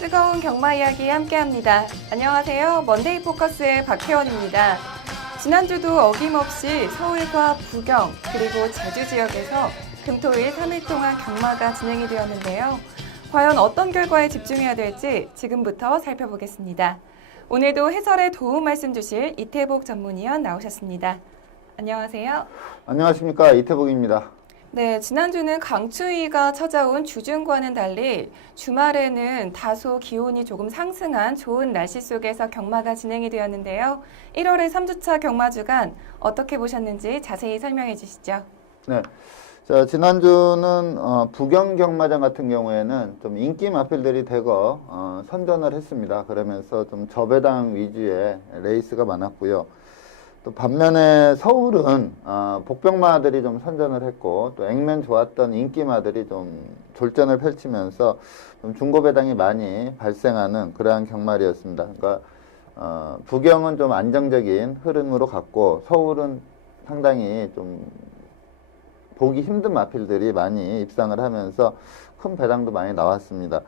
뜨거운 경마 이야기 함께합니다. 안녕하세요. 먼데이 포커스의 박혜원입니다. 지난주도 어김없이 서울과 부경 그리고 제주 지역에서 금토일 3일 동안 경마가 진행이 되었는데요. 과연 어떤 결과에 집중해야 될지 지금부터 살펴보겠습니다. 오늘도 해설에 도움 말씀 주실 이태복 전문위원 나오셨습니다. 안녕하세요. 안녕하십니까, 이태복입니다. 네, 지난주는 강추위가 찾아온 주중과는 달리 주말에는 다소 기온이 조금 상승한 좋은 날씨 속에서 경마가 진행이 되었는데요. 1월의 3주차 경마 주간 어떻게 보셨는지 자세히 설명해 주시죠. 네. 자, 지난주는 부경 경마장 같은 경우에는 좀 인기 마필들이 대거 선전을 했습니다. 그러면서 좀 저배당 위주의 레이스가 많았고요. 또 반면에 서울은 복병마들이 좀 선전을 했고 또 액면 좋았던 인기마들이 좀 졸전을 펼치면서 좀 중고배당이 많이 발생하는 그러한 경말이었습니다. 그러니까 부경은 좀 안정적인 흐름으로 갔고 서울은 상당히 좀 보기 힘든 마필들이 많이 입상을 하면서 큰 배당도 많이 나왔습니다.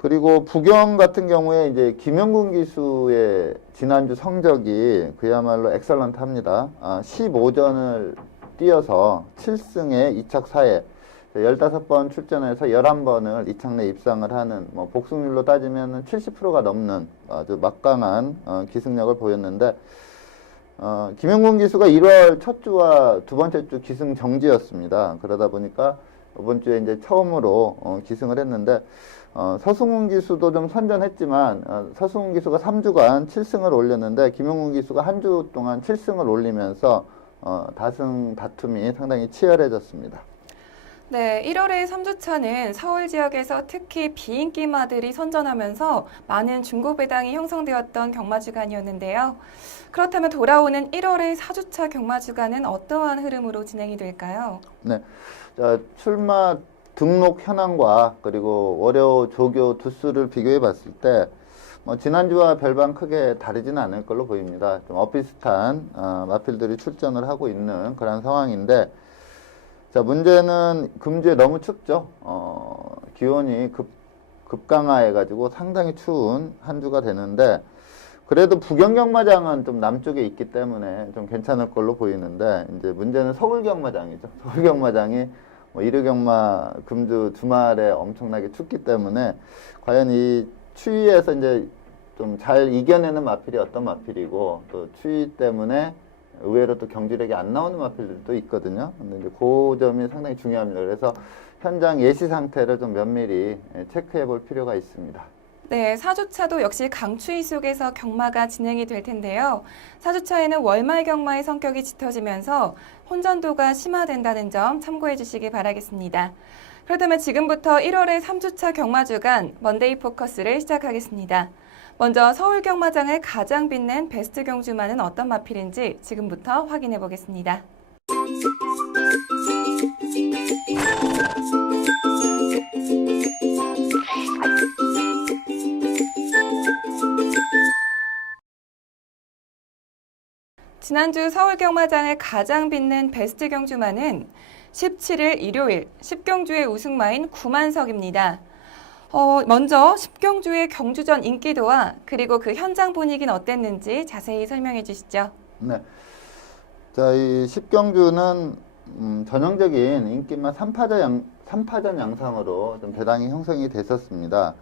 그리고 부경 같은 경우에 이제 김영군 기수의 지난주 성적이 그야말로 엑설런트합니다. 15전을 뛰어서 7승에 2착 4회, 15번 출전해서 11번을 2착 내 입상을 하는 복승률로 따지면 70%가 넘는 아주 막강한 기승력을 보였는데 김영군 기수가 1월 첫 주와 두 번째 주 기승 정지였습니다. 그러다 보니까 이번 주에 이제 처음으로 기승을 했는데 서승훈 기수도 좀 선전했지만 서승훈 기수가 3주간 7승을 올렸는데 김영훈 기수가 한 주 동안 7승을 올리면서 다승 다툼이 상당히 치열해졌습니다. 네, 1월의 3주차는 서울 지역에서 특히 비인기마들이 선전하면서 많은 중고배당이 형성되었던 경마주간이었는데요. 그렇다면 돌아오는 1월의 4주차 경마주간은 어떠한 흐름으로 진행이 될까요? 네, 자, 출마 등록 현황과 그리고 월요 조교 두수를 비교해 봤을 때 지난주와 별반 크게 다르지는 않을 걸로 보입니다. 좀 엇비슷한 마필들이 출전을 하고 있는 그런 상황인데 자, 문제는 금주에 너무 춥죠. 기온이 급강하해가지고 상당히 추운 한 주가 되는데 그래도 부경 경마장은 좀 남쪽에 있기 때문에 좀 괜찮을 걸로 보이는데 이제 문제는 서울 경마장이죠. 서울 경마장이 일요 경마 금주 주말에 엄청나게 춥기 때문에 과연 이 추위에서 이제 좀 잘 이겨내는 마필이 어떤 마필이고 또 추위 때문에 의외로 또 경지력이 안 나오는 마필들도 있거든요. 근데 이제 그 점이 상당히 중요합니다. 그래서 현장 예시 상태를 좀 면밀히 체크해 볼 필요가 있습니다. 네, 4주차도 역시 강추위 속에서 경마가 진행이 될 텐데요. 4주차에는 월말 경마의 성격이 짙어지면서 혼전도가 심화된다는 점 참고해 주시기 바라겠습니다. 그렇다면 지금부터 1월의 3주차 경마 주간 먼데이 포커스를 시작하겠습니다. 먼저 서울 경마장을 가장 빛낸 베스트 경주마는 어떤 마필인지 지금부터 확인해 보겠습니다. 지난주 서울 경마장을 가장 빛낸 베스트 경주마는 17일 일요일 10경주의 우승마인 구만석입니다. 먼저 10경주의 경주전 인기도와 그리고 그 현장 분위기는 어땠는지 자세히 설명해 주시죠. 네. 자, 이 10경주는 전형적인 인기만 3파전 양상으로 좀 배당이 형성이 됐었습니다.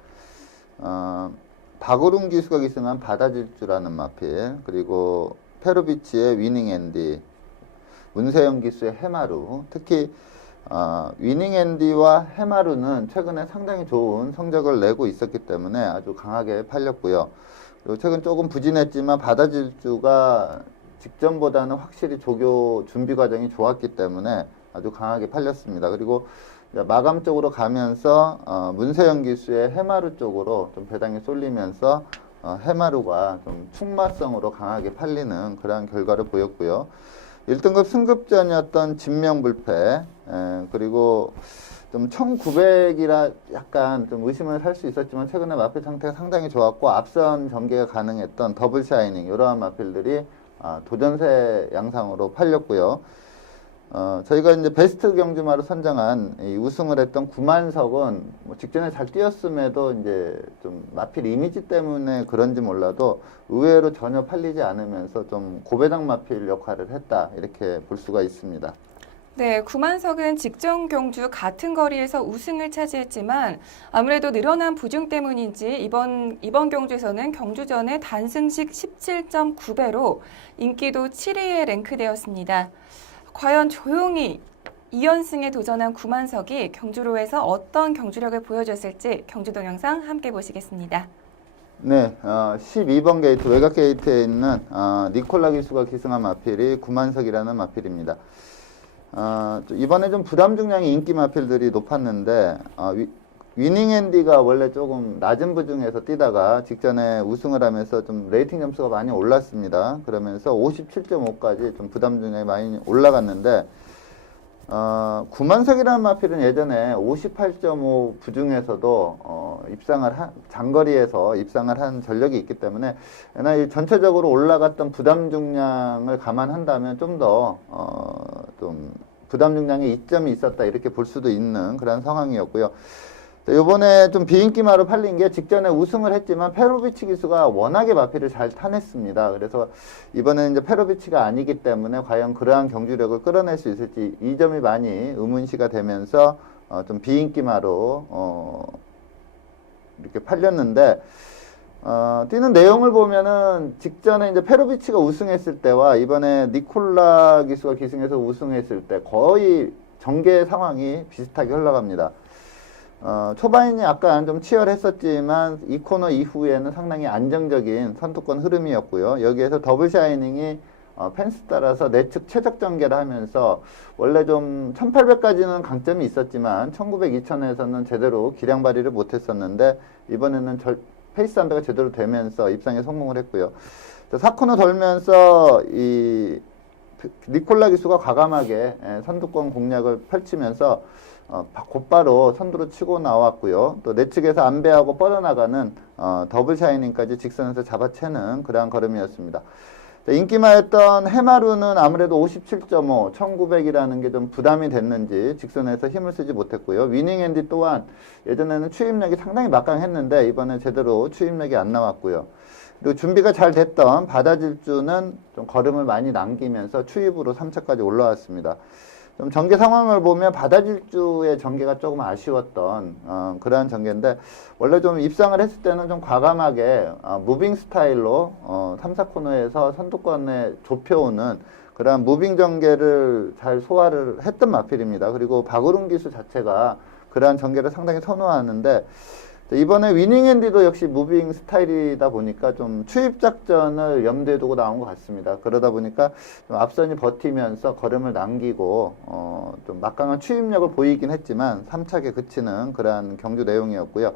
박오름 기수가 기승한 바다질주라는 마필, 그리고 페로비치의 위닝앤디, 문세영 기수의 해마루, 특히 위닝앤디와 해마루는 최근에 상당히 좋은 성적을 내고 있었기 때문에 아주 강하게 팔렸고요. 그리고 최근 조금 부진했지만 바다질주가 직전보다는 확실히 조교 준비 과정이 좋았기 때문에 아주 강하게 팔렸습니다. 그리고 마감 쪽으로 가면서 문세영 기수의 해마루 쪽으로 좀 배당이 쏠리면서 해마루가 좀 충마성으로 강하게 팔리는 그러한 결과를 보였고요. 1등급 승급전이었던 진명불패, 그리고 좀 1900이라 약간 좀 의심을 살 수 있었지만 최근에 마필 상태가 상당히 좋았고 앞선 전개가 가능했던 더블 샤이닝 이러한 마필들이 도전세 양상으로 팔렸고요. 저희가 이제 베스트 경주마로 선정한 이 우승을 했던 구만석은 뭐 직전에 잘 뛰었음에도 이제 좀 마필 이미지 때문에 그런지 몰라도 의외로 전혀 팔리지 않으면서 좀 고배당 마필 역할을 했다 이렇게 볼 수가 있습니다. 네, 구만석은 직전 경주 같은 거리에서 우승을 차지했지만 아무래도 늘어난 부중 때문인지 이번 경주에서는 경주 전에 단승식 17.9배로 인기도 7위에 랭크되었습니다. 과연 조용히 2연승에 도전한 구만석이 경주로에서 어떤 경주력을 보여줬을지 경주 동영상 함께 보시겠습니다. 네, 12번 게이트 외곽 게이트에 있는 니콜라 기수가 기승한 마필이 구만석이라는 마필입니다. 이번에 좀 부담 중량이 인기 마필들이 높았는데 위닝 앤디가 원래 조금 낮은 부중에서 뛰다가 직전에 우승을 하면서 좀 레이팅 점수가 많이 올랐습니다. 그러면서 57.5까지 좀 부담 중량이 많이 올라갔는데 구만석이라는 마필은 예전에 58.5 부중에서도 장거리에서 입상을 한 전력이 있기 때문에 전체적으로 올라갔던 부담 중량을 감안한다면 좀 더 좀 부담 중량에 이점이 있었다 이렇게 볼 수도 있는 그런 상황이었고요. 이번에 좀 비인기마로 팔린 게 직전에 우승을 했지만 페로비치 기수가 워낙에 마필을 잘 타냈습니다. 그래서 이번에는 이제 페로비치가 아니기 때문에 과연 그러한 경주력을 끌어낼 수 있을지 이 점이 많이 의문시가 되면서 좀 비인기마로 이렇게 팔렸는데 뛰는 내용을 보면은 직전에 이제 페로비치가 우승했을 때와 이번에 니콜라 기수가 기승해서 우승했을 때 거의 전개 상황이 비슷하게 흘러갑니다. 초반이 약간 좀 치열했었지만 이 코너 이후에는 상당히 안정적인 선두권 흐름이었고요. 여기에서 더블 샤이닝이 펜스 따라서 내측 최적 전개를 하면서 원래 좀 1800까지는 강점이 있었지만 1900, 2000에서는 제대로 기량 발휘를 못했었는데 이번에는 페이스 안배가 제대로 되면서 입상에 성공을 했고요. 4코너 돌면서 이 니콜라 기수가 과감하게 선두권 공략을 펼치면서 곧바로 선두로 치고 나왔고요. 또 내측에서 안배하고 뻗어나가는 더블 샤이닝까지 직선에서 잡아채는 그러한 걸음이었습니다. 인기마였던 해마루는 아무래도 57.5, 1900이라는 게 좀 부담이 됐는지 직선에서 힘을 쓰지 못했고요. 위닝 앤디 또한 예전에는 추임력이 상당히 막강했는데 이번에 제대로 추임력이 안 나왔고요. 그리고 준비가 잘 됐던 바다질주는 좀 걸음을 많이 남기면서 추입으로 3차까지 올라왔습니다. 좀 전개 상황을 보면 바다질주의 전개가 조금 아쉬웠던 그러한 전개인데 원래 좀 입상을 했을 때는 좀 과감하게 무빙 스타일로 3, 4코너에서 선두권에 좁혀오는 그러한 무빙 전개를 잘 소화를 했던 마필입니다. 그리고 박우름 기수 자체가 그러한 전개를 상당히 선호하는데 이번에 위닝 앤디도 역시 무빙 스타일이다 보니까 좀 추입 작전을 염두에 두고 나온 것 같습니다. 그러다 보니까 좀 앞선이 버티면서 걸음을 남기고 좀 막강한 추입력을 보이긴 했지만 3차게 그치는 그러한 경주 내용이었고요.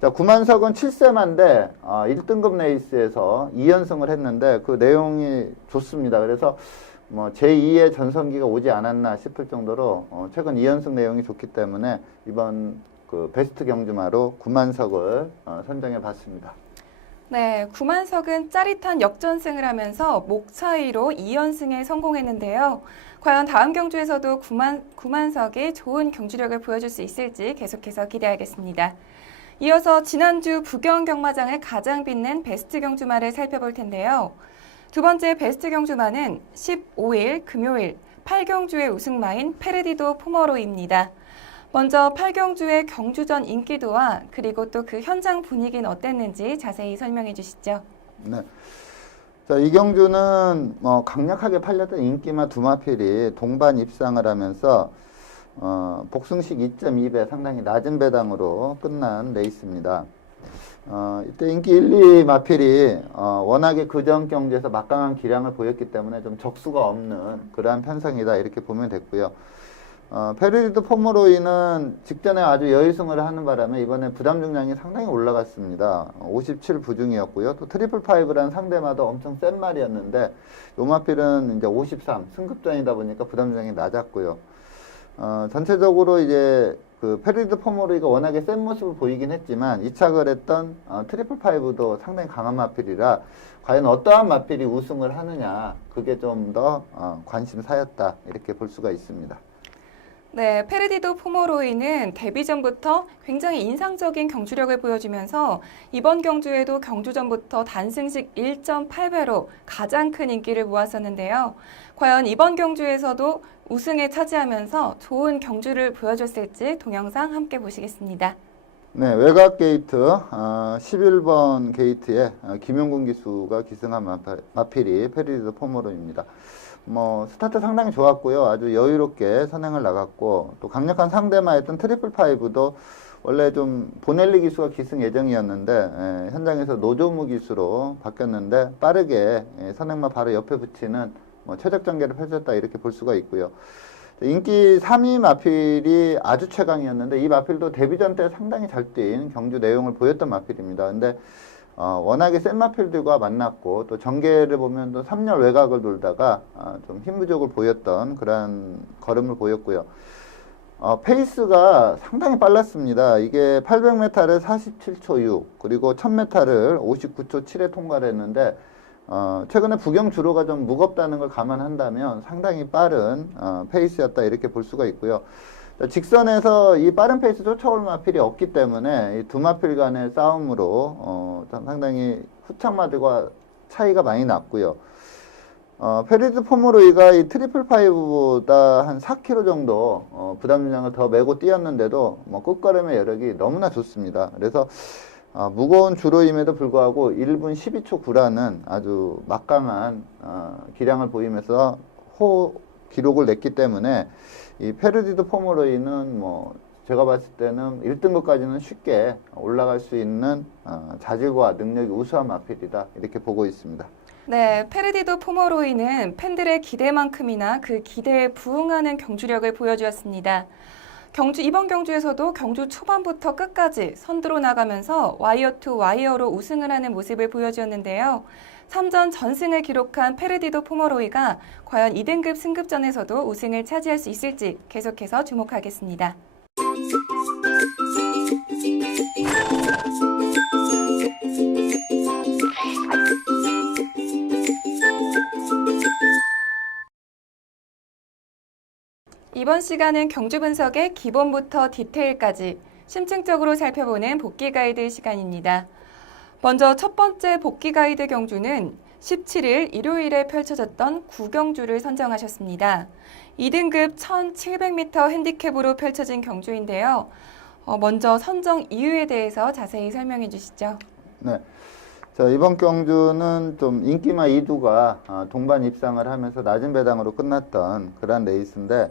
자, 구만석은 7세만데 1등급 레이스에서 2연승을 했는데 그 내용이 좋습니다. 그래서 뭐 제2의 전성기가 오지 않았나 싶을 정도로 최근 2연승 내용이 좋기 때문에 이번 그 베스트 경주마로 구만석을 선정해 봤습니다. 네, 구만석은 짜릿한 역전승을 하면서 목 차이로 2연승에 성공했는데요. 과연 다음 경주에서도 구만석이 좋은 경주력을 보여줄 수 있을지 계속해서 기대하겠습니다. 이어서 지난주 부경 경마장을 가장 빛낸 베스트 경주마를 살펴볼 텐데요. 두 번째 베스트 경주마는 15일 금요일 8경주의 우승마인 페르디도 포머로입니다. 먼저 8경주의 경주전 인기도와 그리고 또 그 현장 분위기는 어땠는지 자세히 설명해 주시죠. 네. 자, 이 경주는 강력하게 팔렸던 인기마 두 마필이 동반 입상을 하면서 복승식 2.2배 상당히 낮은 배당으로 끝난 레이스입니다. 이때 인기 1, 2 마필이 워낙에 그전 경주에서 막강한 기량을 보였기 때문에 좀 적수가 없는 그러한 편성이다 이렇게 보면 됐고요. 페르디도 포모로이는 직전에 아주 여유승을 하는 바람에 이번에 부담 중량이 상당히 올라갔습니다. 57 부중이었고요. 또 트리플 파이브라는 상대마도 엄청 센 말이었는데 요 마필은 이제 53 승급전이다 보니까 부담 중량이 낮았고요. 전체적으로 이제 그 페리드 포모로이가 워낙에 센 모습을 보이긴 했지만 이착을 했던 트리플 파이브도 상당히 강한 마필이라 과연 어떠한 마필이 우승을 하느냐 그게 좀 더 관심사였다 이렇게 볼 수가 있습니다. 네, 페르디도 포모로이는 데뷔 전부터 굉장히 인상적인 경주력을 보여주면서 이번 경주에도 경주 전부터 단승식 1.8배로 가장 큰 인기를 모았었는데요. 과연 이번 경주에서도 우승에 차지하면서 좋은 경주를 보여줬을지 동영상 함께 보시겠습니다. 네, 외곽 게이트 11번 게이트에 김용군 기수가 기승한 마필이 페르디도 포모로입니다. 스타트 상당히 좋았고요. 아주 여유롭게 선행을 나갔고, 또 강력한 상대마였던 트리플 파이브도 원래 좀 보넬리 기수가 기승 예정이었는데, 현장에서 노조무 기수로 바뀌었는데, 빠르게 선행마 바로 옆에 붙이는 최적 전개를 펼쳤다 이렇게 볼 수가 있고요. 인기 3위 마필이 아주 최강이었는데, 이 마필도 데뷔전 때 상당히 잘 뛴 경주 내용을 보였던 마필입니다. 근데 워낙에 센 마필들과 만났고 또 전개를 보면 또 3열 외곽을 돌다가 좀 힘부족을 보였던 그런 걸음을 보였고요. 페이스가 상당히 빨랐습니다. 이게 800m를 47초 6 그리고 1000m를 59초 7에 통과를 했는데 최근에 부경 주로가 좀 무겁다는 걸 감안한다면 상당히 빠른 페이스였다 이렇게 볼 수가 있고요. 직선에서 이 빠른 페이스 쫓아올 마필이 없기 때문에 이 두 마필 간의 싸움으로 상당히 후착마들과 차이가 많이 났고요. 페리드 포모로이가 이 트리플 파이브보다 한 4km 정도 부담 중량을 더 메고 뛰었는데도 끝걸음의 여력이 너무나 좋습니다. 그래서 무거운 주로임에도 불구하고 1분 12초 9라는 아주 막강한 기량을 보이면서 기록을 냈기 때문에 이 페르디도 포모로이는 제가 봤을 때는 1등급까지는 쉽게 올라갈 수 있는 자질과 능력이 우수한 마필이다 이렇게 보고 있습니다. 네, 페르디도 포모로이는 팬들의 기대만큼이나 그 기대에 부응하는 경주력을 보여주었습니다. 이번 경주에서도 경주 초반부터 끝까지 선두로 나가면서 와이어 투 와이어로 우승을 하는 모습을 보여주었는데요. 3전 전승을 기록한 페르디도 포모로이가 과연 2등급 승급전에서도 우승을 차지할 수 있을지 계속해서 주목하겠습니다. 이번 시간은 경주 분석의 기본부터 디테일까지 심층적으로 살펴보는 복귀 가이드 시간입니다. 먼저 첫 번째 복귀 가이드 경주는 17일 일요일에 펼쳐졌던 구경주를 선정하셨습니다. 2등급 1700m 핸디캡으로 펼쳐진 경주인데요. 먼저 선정 이유에 대해서 자세히 설명해 주시죠. 네. 자, 이번 경주는 좀 인기마 2두가 동반 입상을 하면서 낮은 배당으로 끝났던 그런 레이스인데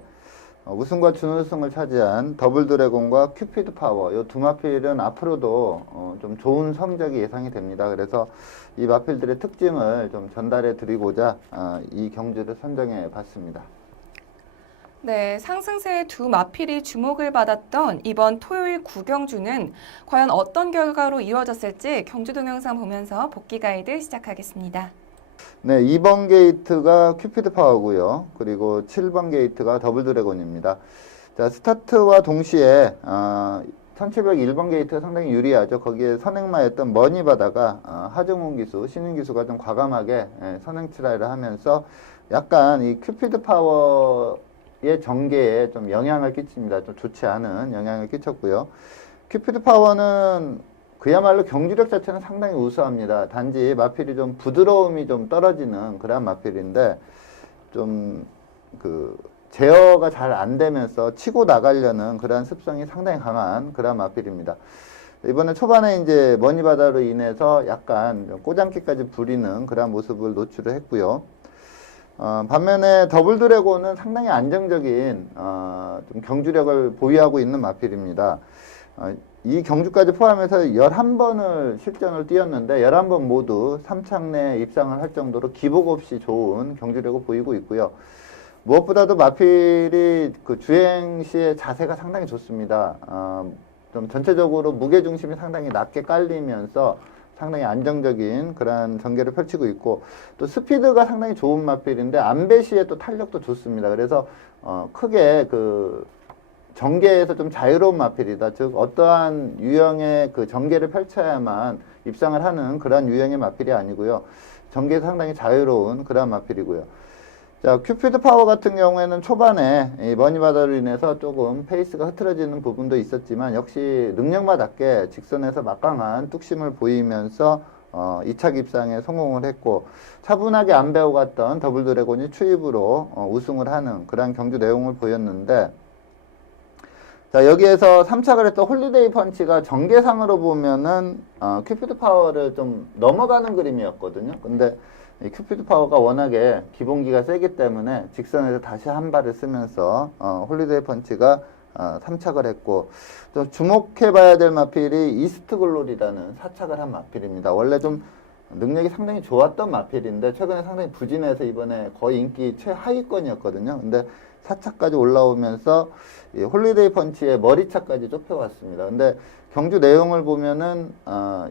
우승과 준우승을 차지한 더블 드래곤과 큐피드 파워 이 두 마필은 앞으로도 좀 좋은 성적이 예상이 됩니다. 그래서 이 마필들의 특징을 좀 전달해 드리고자 이 경주를 선정해 봤습니다. 네, 상승세의 두 마필이 주목을 받았던 이번 토요일 구경주는 과연 어떤 결과로 이루어졌을지 경주 동영상 보면서 복귀 가이드 시작하겠습니다. 네, 2번 게이트가 큐피드 파워고요. 그리고 7번 게이트가 더블 드래곤입니다. 자, 스타트와 동시에 1701번 게이트가 상당히 유리하죠. 거기에 선행마였던 머니바다가 하정훈 기수, 신윤 기수가 좀 과감하게 선행 트라이를 하면서 약간 이 큐피드 파워의 전개에 좀 영향을 끼칩니다. 좀 좋지 않은 영향을 끼쳤고요. 큐피드 파워는 그야말로 경주력 자체는 상당히 우수합니다. 단지 마필이 좀 부드러움이 좀 떨어지는 그런 마필인데 좀 제어가 잘 안 되면서 치고 나가려는 그런 습성이 상당히 강한 그런 마필입니다. 이번에 초반에 이제 머니바다로 인해서 약간 꼬장기까지 부리는 그런 모습을 노출을 했고요. 반면에 더블 드래곤은 상당히 안정적인 좀 경주력을 보유하고 있는 마필입니다. 이 경주까지 포함해서 11번을 실전을 뛰었는데 11번 모두 3창 내 입상을 할 정도로 기복 없이 좋은 경주력을 보이고 있고요. 무엇보다도 마필이 주행 시의 자세가 상당히 좋습니다. 좀 전체적으로 무게중심이 상당히 낮게 깔리면서 상당히 안정적인 그런 전개를 펼치고 있고 또 스피드가 상당히 좋은 마필인데 안배 시에 또 탄력도 좋습니다. 그래서 크게 전개에서 좀 자유로운 마필이다. 즉 어떠한 유형의 그 전개를 펼쳐야만 입상을 하는 그러한 유형의 마필이 아니고요. 전개에서 상당히 자유로운 그러한 마필이고요. 자, 큐피드 파워 같은 경우에는 초반에 이 머니바다로 인해서 조금 페이스가 흐트러지는 부분도 있었지만 역시 능력마답게 직선에서 막강한 뚝심을 보이면서 2차 입상에 성공을 했고 차분하게 안 배워갔던 더블 드래곤이 추입으로 우승을 하는 그런 경주 내용을 보였는데 자, 여기에서 3착을 했던 홀리데이 펀치가 전개상으로 보면은 큐피드 파워를 좀 넘어가는 그림이었거든요. 근데 이 큐피드 파워가 워낙에 기본기가 세기 때문에 직선에서 다시 한 발을 쓰면서 홀리데이 펀치가 3착을 했고 또 주목해봐야 될 마필이 이스트 글로리라는 4착을 한 마필입니다. 원래 좀 능력이 상당히 좋았던 마필인데 최근에 상당히 부진해서 이번에 거의 인기 최하위권이었거든요. 근데 4차까지 올라오면서 이 홀리데이 펀치의 머리차까지 좁혀왔습니다. 근데 경주 내용을 보면은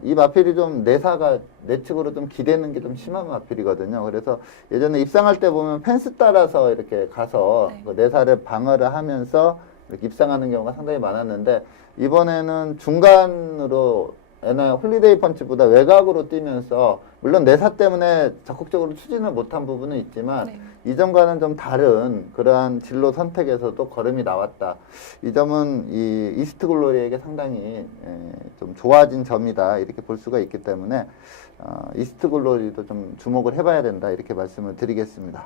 이 마필이 좀 내사가 내측으로 좀 기대는 게 좀 심한 마필이거든요. 그래서 예전에 입상할 때 보면 펜스 따라서 이렇게 가서 네. 그 내사를 방어를 하면서 이렇게 입상하는 경우가 상당히 많았는데 이번에는 중간으로 옛날 홀리데이 펀치보다 외곽으로 뛰면서 물론 내사 때문에 적극적으로 추진을 못한 부분은 있지만 네. 이전과는 좀 다른 그러한 진로 선택에서도 걸음이 나왔다. 이 점은 이 이스트 글로리에게 상당히 좀 좋아진 점이다. 이렇게 볼 수가 있기 때문에 이스트 글로리도 좀 주목을 해봐야 된다. 이렇게 말씀을 드리겠습니다.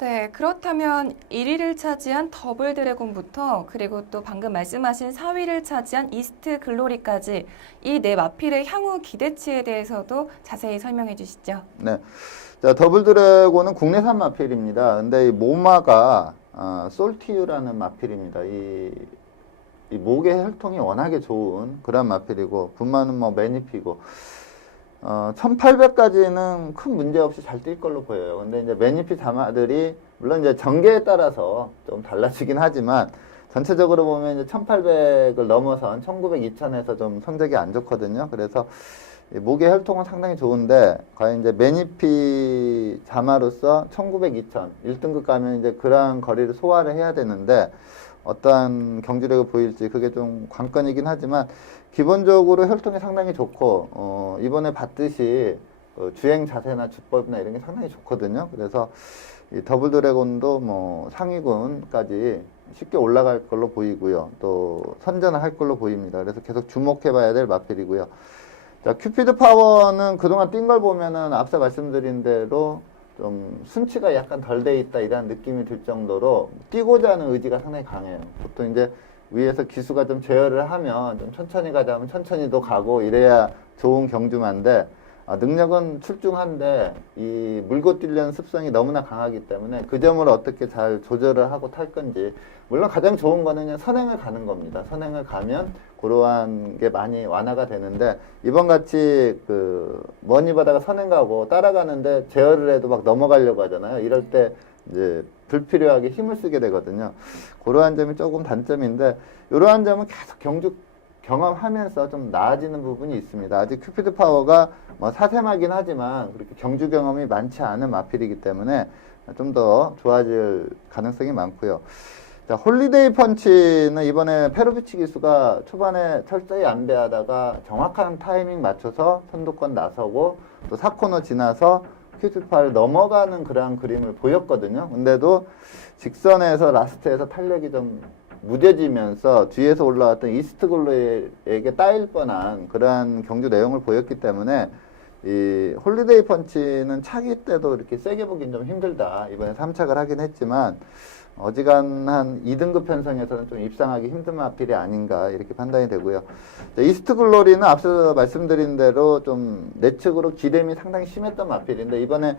네, 그렇다면 1위를 차지한 더블 드래곤부터 그리고 또 방금 말씀하신 4위를 차지한 이스트 글로리까지 이 네 마필의 향후 기대치에 대해서도 자세히 설명해 주시죠. 네. 자, 더블 드래곤은 국내산 마필입니다. 근데 이 모마가 솔티유라는 마필입니다. 이 목의 혈통이 워낙에 좋은 그런 마필이고 분만은 뭐 매니피고 1800까지는 큰 문제 없이 잘 뛸 걸로 보여요. 근데 이제 매니피 자마들이 물론 이제 전개에 따라서 좀 달라지긴 하지만 전체적으로 보면 이제 1800을 넘어선 1900, 2000에서 좀 성적이 안 좋거든요. 그래서 목의 혈통은 상당히 좋은데 과연 이제 매니피 자마로서 1900, 2000 1등급 가면 이제 그러한 거리를 소화를 해야 되는데 어떠한 경주력을 보일지 그게 좀 관건이긴 하지만 기본적으로 혈통이 상당히 좋고 이번에 봤듯이 주행 자세나 주법이나 이런 게 상당히 좋거든요. 그래서 이 더블 드래곤도 뭐 상위군까지 쉽게 올라갈 걸로 보이고요. 또 선전을 할 걸로 보입니다. 그래서 계속 주목해봐야 될 마필이고요. 자, 큐피드 파워는 그동안 뛴 걸 보면은 앞서 말씀드린 대로 좀 순치가 약간 덜 돼 있다 이런 느낌이 들 정도로 뛰고자 하는 의지가 상당히 강해요. 보통 이제 위에서 기수가 좀 제어를 하면 좀 천천히 가자 하면 천천히도 가고 이래야 좋은 경주마인데 능력은 출중한데 이 물고 뛰려는 습성이 너무나 강하기 때문에 그 점을 어떻게 잘 조절을 하고 탈 건지 물론 가장 좋은 거는 그냥 선행을 가는 겁니다. 선행을 가면 그러한 게 많이 완화가 되는데 이번 같이 그 머니바다가 선행 가고 따라가는데 제어를 해도 막 넘어가려고 하잖아요. 이럴 때 이제 불필요하게 힘을 쓰게 되거든요. 그러한 점이 조금 단점인데 이러한 점은 계속 경주 경험하면서 좀 나아지는 부분이 있습니다. 아직 큐피드 파워가 뭐 사세마긴 하지만 그렇게 경주 경험이 많지 않은 마필이기 때문에 좀 더 좋아질 가능성이 많고요. 자, 홀리데이 펀치는 이번에 페로비치 기수가 초반에 철저히 안배하다가 정확한 타이밍 맞춰서 선두권 나서고 또 4코너 지나서 큐피드 파워를 넘어가는 그러한 그림을 보였거든요. 근데도 직선에서 라스트에서 탄력이 좀 무뎌지면서 뒤에서 올라왔던 이스트 글로리에게 따일 뻔한 그러한 경주 내용을 보였기 때문에 이 홀리데이 펀치는 차기 때도 이렇게 세게 보긴 좀 힘들다. 이번에 3착을 하긴 했지만 어지간한 2등급 편성에서는 좀 입상하기 힘든 마필이 아닌가 이렇게 판단이 되고요. 이스트 글로리는 앞서 말씀드린 대로 좀 내측으로 기댐이 상당히 심했던 마필인데 이번에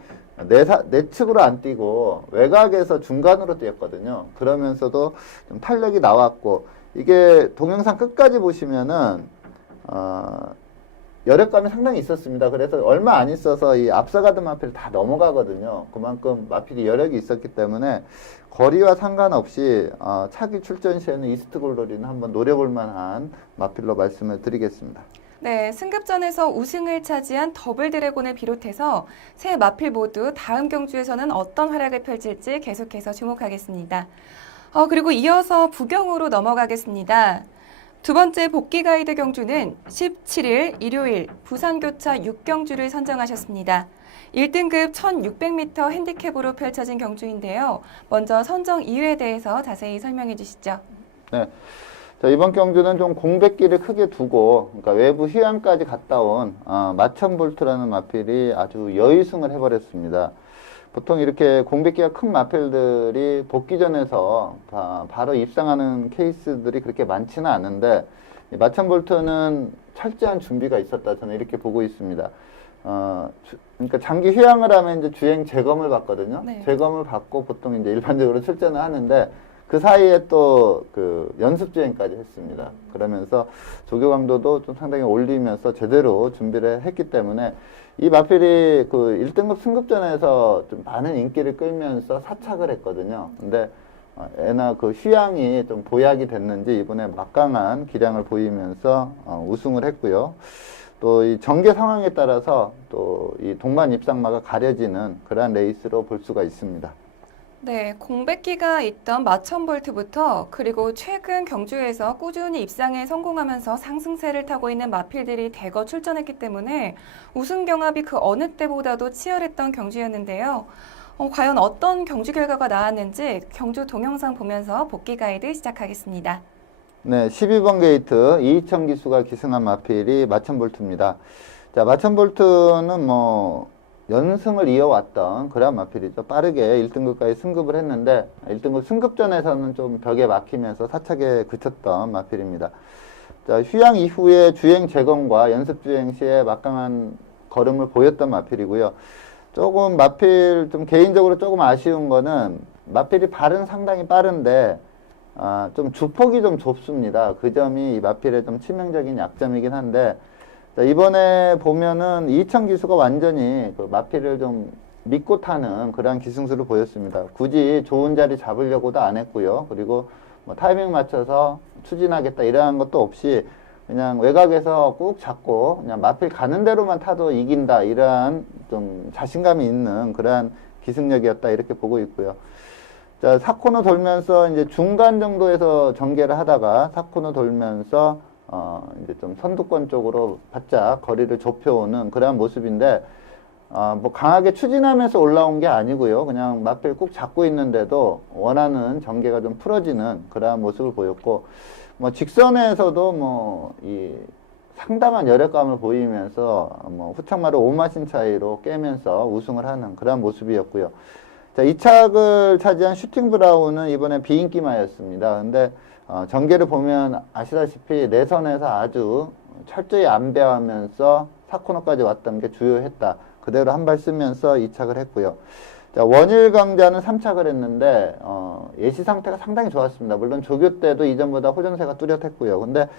내측으로 안 뛰고 외곽에서 중간으로 뛰었거든요. 그러면서도 좀 탄력이 나왔고 이게 동영상 끝까지 보시면은 여력감이 상당히 있었습니다. 그래서 얼마 안 있어서 이 앞서가던 마필 다 넘어가거든요. 그만큼 마필이 여력이 있었기 때문에 거리와 상관없이 차기 출전 시에는 이스트 글로리는 한번 노려볼 만한 마필로 말씀을 드리겠습니다. 네, 승급전에서 우승을 차지한 더블 드래곤을 비롯해서 세 마필 모두 다음 경주에서는 어떤 활약을 펼칠지 계속해서 주목하겠습니다. 그리고 이어서 부경으로 넘어가겠습니다. 두 번째 복귀 가이드 경주는 17일 일요일 부산교차 6경주를 선정하셨습니다. 1등급 1600m 핸디캡으로 펼쳐진 경주인데요. 먼저 선정 이유에 대해서 자세히 설명해 주시죠. 네. 자, 이번 경주는 좀 공백기를 크게 두고, 그러니까 외부 휴양까지 갔다 온 마천볼트라는 마필이 아주 여의승을 해버렸습니다. 보통 이렇게 공백기가 큰 마필들이 복귀전에서 바로 입상하는 케이스들이 그렇게 많지는 않은데, 마천볼트는 철저한 준비가 있었다, 저는 이렇게 보고 있습니다. 그러니까 장기 휴양을 하면 이제 주행 재검을 받거든요. 네. 재검을 받고 보통 이제 일반적으로 출전을 하는데, 그 사이에 또 그 연습 주행까지 했습니다. 그러면서 조교 강도도 좀 상당히 올리면서 제대로 준비를 했기 때문에 이 마필이 그 1등급 승급전에서 좀 많은 인기를 끌면서 사착을 했거든요. 근데 애나 그 휴양이 좀 보약이 됐는지 이번에 막강한 기량을 보이면서 우승을 했고요. 또 이 전개 상황에 따라서 또 이 동반 입상마가 가려지는 그러한 레이스로 볼 수가 있습니다. 네, 공백기가 있던 마천볼트부터 그리고 최근 경주에서 꾸준히 입상에 성공하면서 상승세를 타고 있는 마필들이 대거 출전했기 때문에 우승 경합이 그 어느 때보다도 치열했던 경주였는데요. 과연 어떤 경주 결과가 나왔는지 경주 동영상 보면서 복귀 가이드 시작하겠습니다. 네, 12번 게이트 이희천 기수가 기승한 마필이 마천볼트입니다. 자, 마천볼트는 뭐 연승을 이어왔던 그런 마필이죠. 빠르게 1등급까지 승급을 했는데 1등급 승급전에서는 좀 벽에 막히면서 사착에 그쳤던 마필입니다. 자, 휴양 이후에 주행 재검과 연습 주행 시에 막강한 걸음을 보였던 마필이고요. 조금 마필 좀 개인적으로 조금 아쉬운 거는 마필이 발은 상당히 빠른데 좀 주폭이 좀 좁습니다. 그 점이 이 마필의 좀 치명적인 약점이긴 한데, 자, 이번에 보면은 이천 기수가 완전히 그 마필을 좀 믿고 타는 그런 기승수를 보였습니다. 굳이 좋은 자리 잡으려고도 안 했고요. 그리고 뭐 타이밍 맞춰서 추진하겠다 이러한 것도 없이 그냥 외곽에서 꾹 잡고 그냥 마필 가는 대로만 타도 이긴다 이러한 좀 자신감이 있는 그러한 기승력이었다 이렇게 보고 있고요. 자, 4코너 돌면서 이제 중간 정도에서 전개를 하다가 4코너 돌면서 이제 좀 선두권 쪽으로 바짝 거리를 좁혀오는 그러한 모습인데, 뭐 강하게 추진하면서 올라온 게 아니고요. 그냥 마필 꾹 잡고 있는데도 원하는 전개가 좀 풀어지는 그러한 모습을 보였고, 뭐 직선에서도 뭐 이 상당한 열애감을 보이면서 뭐 후착마를 5마신 차이로 깨면서 우승을 하는 그러한 모습이었고요. 자, 2착을 차지한 슈팅 브라운은 이번에 비인기마였습니다. 근데 전개를 보면 아시다시피 내선에서 아주 철저히 안배하면서 4코너까지 왔던 게 주요했다. 그대로 한 발 쓰면서 2착을 했고요. 자, 원일 강자는 3착을 했는데 예시 상태가 상당히 좋았습니다. 물론 조교 때도 이전보다 호전세가 뚜렷했고요. 근데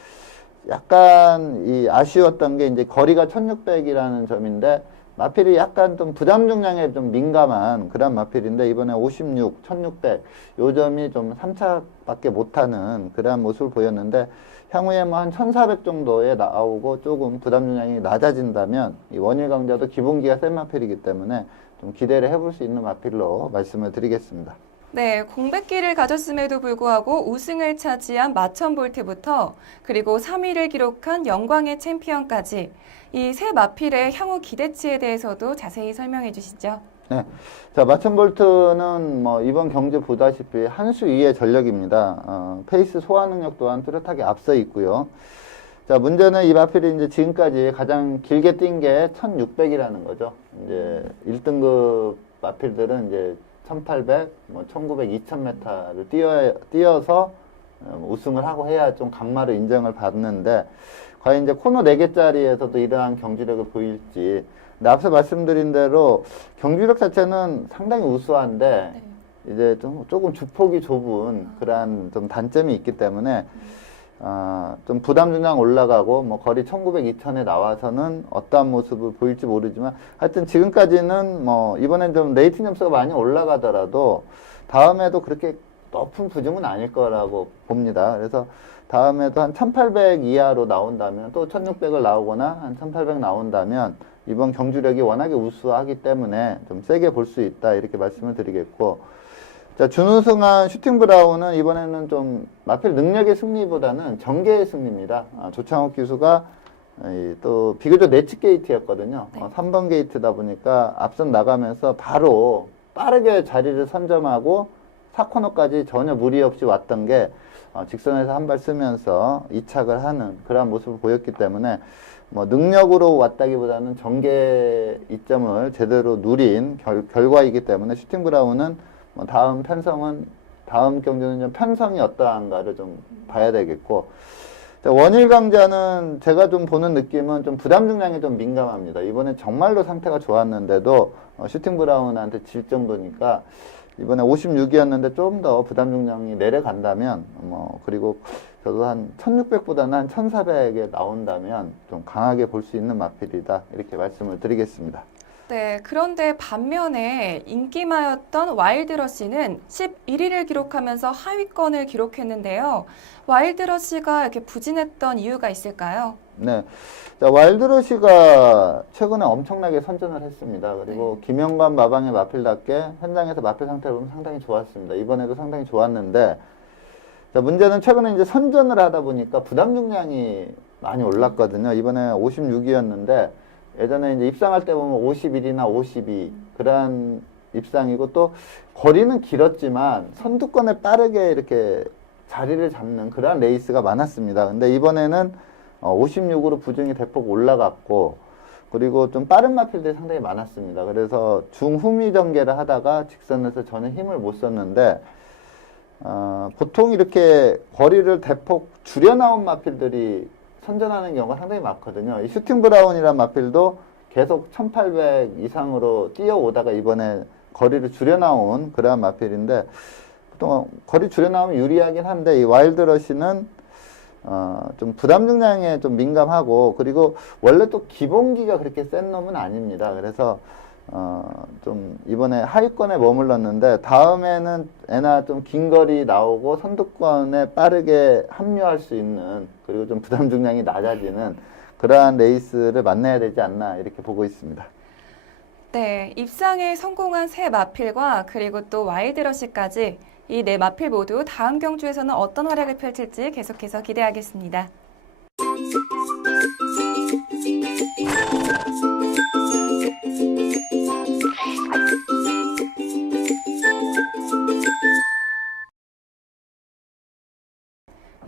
약간 이 아쉬웠던 게 이제 거리가 1600이라는 점인데 마필이 약간 좀 부담 중량에 좀 민감한 그런 마필인데 이번에 56, 1600 요 점이 좀 3차밖에 못하는 그런 모습을 보였는데 향후에 뭐 한 1400 정도에 나오고 조금 부담 중량이 낮아진다면 이 원일 강자도 기본기가 센 마필이기 때문에 좀 기대를 해볼 수 있는 마필로 말씀을 드리겠습니다. 네, 공백기를 가졌음에도 불구하고 우승을 차지한 마천볼트부터 그리고 3위를 기록한 영광의 챔피언까지 이 세 마필의 향후 기대치에 대해서도 자세히 설명해 주시죠. 네. 자, 마천볼트는 뭐 이번 경주 보다시피 한 수 위의 전력입니다. 페이스 소화 능력 또한 뚜렷하게 앞서 있고요. 자, 문제는 이 마필이 이제 지금까지 가장 길게 뛴 게 1600이라는 거죠. 이제 1등급 마필들은 이제 1800, 뭐 1900, 2000m를 뛰어서 우승을 하고 해야 좀 강마를 인정을 받는데 과연 이제 코너 4개짜리에서도 이러한 경주력을 보일지. 근데 앞서 말씀드린 대로 경주력 자체는 상당히 우수한데 이제 좀 조금 주폭이 좁은 그러한 좀 단점이 있기 때문에 좀 부담 중량 올라가고 뭐 거리 1900, 2000에 나와서는 어떠한 모습을 보일지 모르지만 하여튼 지금까지는 뭐 이번엔 좀 레이팅 점수가 많이 올라가더라도 다음에도 그렇게 높은 부중은 아닐 거라고 봅니다. 그래서 다음에도 한 1800 이하로 나온다면 또 1600을 나오거나 한 1800 나온다면 이번 경주력이 워낙에 우수하기 때문에 좀 세게 볼 수 있다 이렇게 말씀을 드리겠고, 자, 준우승한 슈팅 브라운은 이번에는 좀 마필 능력의 승리보다는 전개의 승리입니다. 조창욱 기수가 또 비교적 네츠 게이트였거든요. 네. 3번 게이트다 보니까 앞선 나가면서 바로 빠르게 자리를 선점하고 4코너까지 전혀 무리 없이 왔던 게 직선에서 한 발 쓰면서 이착을 하는 그런 모습을 보였기 때문에 뭐 능력으로 왔다기보다는 전개 이점을 제대로 누린 결과이기 때문에 슈팅 브라운은 뭐 다음 경기는 좀 편성이 어떠한가를 좀 봐야 되겠고, 원일 강자는 제가 좀 보는 느낌은 좀 부담 중량이 좀 민감합니다. 이번에 정말로 상태가 좋았는데도 슈팅 브라운한테 질 정도니까 이번에 56이었는데 좀 더 부담 중량이 내려간다면 그리고 저도 한 1600보다는 한 1400에 나온다면 좀 강하게 볼 수 있는 마필이다, 이렇게 말씀을 드리겠습니다. 네, 그런데 반면에 인기마였던 와일드러시는 11위를 기록하면서 하위권을 기록했는데요. 와일드러시가 이렇게 부진했던 이유가 있을까요? 네. 자, 와일드러시가 최근에 엄청나게 선전을 했습니다. 그리고 김영관 마방의 마필답게 현장에서 마필 상태를 보면 상당히 좋았습니다. 이번에도 상당히 좋았는데, 자, 문제는 최근에 이제 선전을 하다 보니까 부담 중량이 많이 올랐거든요. 이번에 56이었는데, 예전에 이제 입상할 때 보면 51이나 52, 그런 입상이고, 또 거리는 길었지만 선두권에 빠르게 이렇게 자리를 잡는 그런 레이스가 많았습니다. 근데 이번에는 56으로 부중이 대폭 올라갔고, 그리고 좀 빠른 마필들이 상당히 많았습니다. 그래서 중후미 전개를 하다가 직선에서 전혀 힘을 못 썼는데, 보통 이렇게 거리를 대폭 줄여 나온 마필들이 선전하는 경우가 상당히 많거든요. 이 슈팅 브라운이란 마필도 계속 1800 이상으로 뛰어오다가 이번에 거리를 줄여 나온 그러한 마필인데, 보통 거리 줄여 나오면 유리하긴 한데, 이 와일드러시는 좀 부담 중량에 좀 민감하고, 그리고 원래 또 기본기가 그렇게 센 놈은 아닙니다. 그래서 좀 이번에 하위권에 머물렀는데, 다음에는 애나 좀 긴 거리 나오고 선두권에 빠르게 합류할 수 있는, 그리고 좀 부담 중량이 낮아지는 그러한 레이스를 만나야 되지 않나, 이렇게 보고 있습니다. 네, 입상에 성공한 세 마필과 그리고 또 와일드러시까지 이 네 마필 모두 다음 경주에서는 어떤 활약을 펼칠지 계속해서 기대하겠습니다.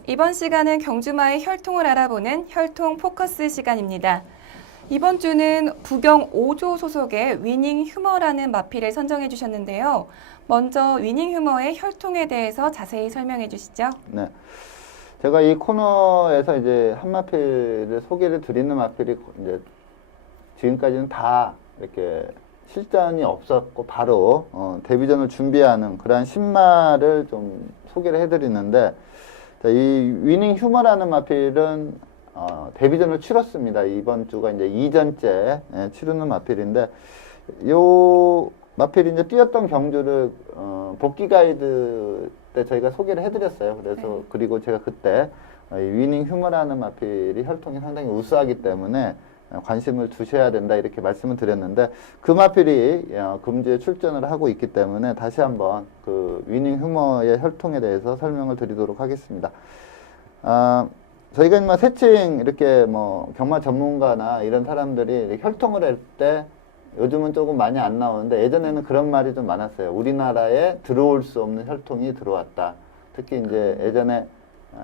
이번 시간은 경주마의 혈통을 알아보는 혈통 포커스 시간입니다. 이번 주는 부경 5조 소속의 위닝 휴머라는 마필을 선정해 주셨는데요. 먼저 위닝 휴머의 혈통에 대해서 자세히 설명해 주시죠. 네. 제가 이 코너에서 이제 한 마필을 소개를 드리는 마필이 이제 지금까지는 다 이렇게 실전이 없었고 바로 데뷔전을 준비하는 그러한 신마를 좀 소개를 해드리는데, 자, 이 위닝 휴머라는 마필은 데뷔전을 치렀습니다. 이번 주가 이제 2전째 치르는 마필인데, 요 마필이 이제 뛰었던 경주를 복귀 가이드 때 저희가 소개를 해드렸어요. 그래서 그리고 제가 그때 이 위닝 휴머라는 마필이 혈통이 상당히 우수하기 때문에 관심을 두셔야 된다, 이렇게 말씀을 드렸는데, 그 마필이 금주에 출전을 하고 있기 때문에 다시 한번 그 위닝 휴머의 혈통에 대해서 설명을 드리도록 하겠습니다. 저희가 이제 세칭 이렇게 경마 전문가나 이런 사람들이 혈통을 할 때 요즘은 조금 많이 안 나오는데, 예전에는 그런 말이 좀 많았어요. 우리나라에 들어올 수 없는 혈통이 들어왔다. 특히 이제 예전에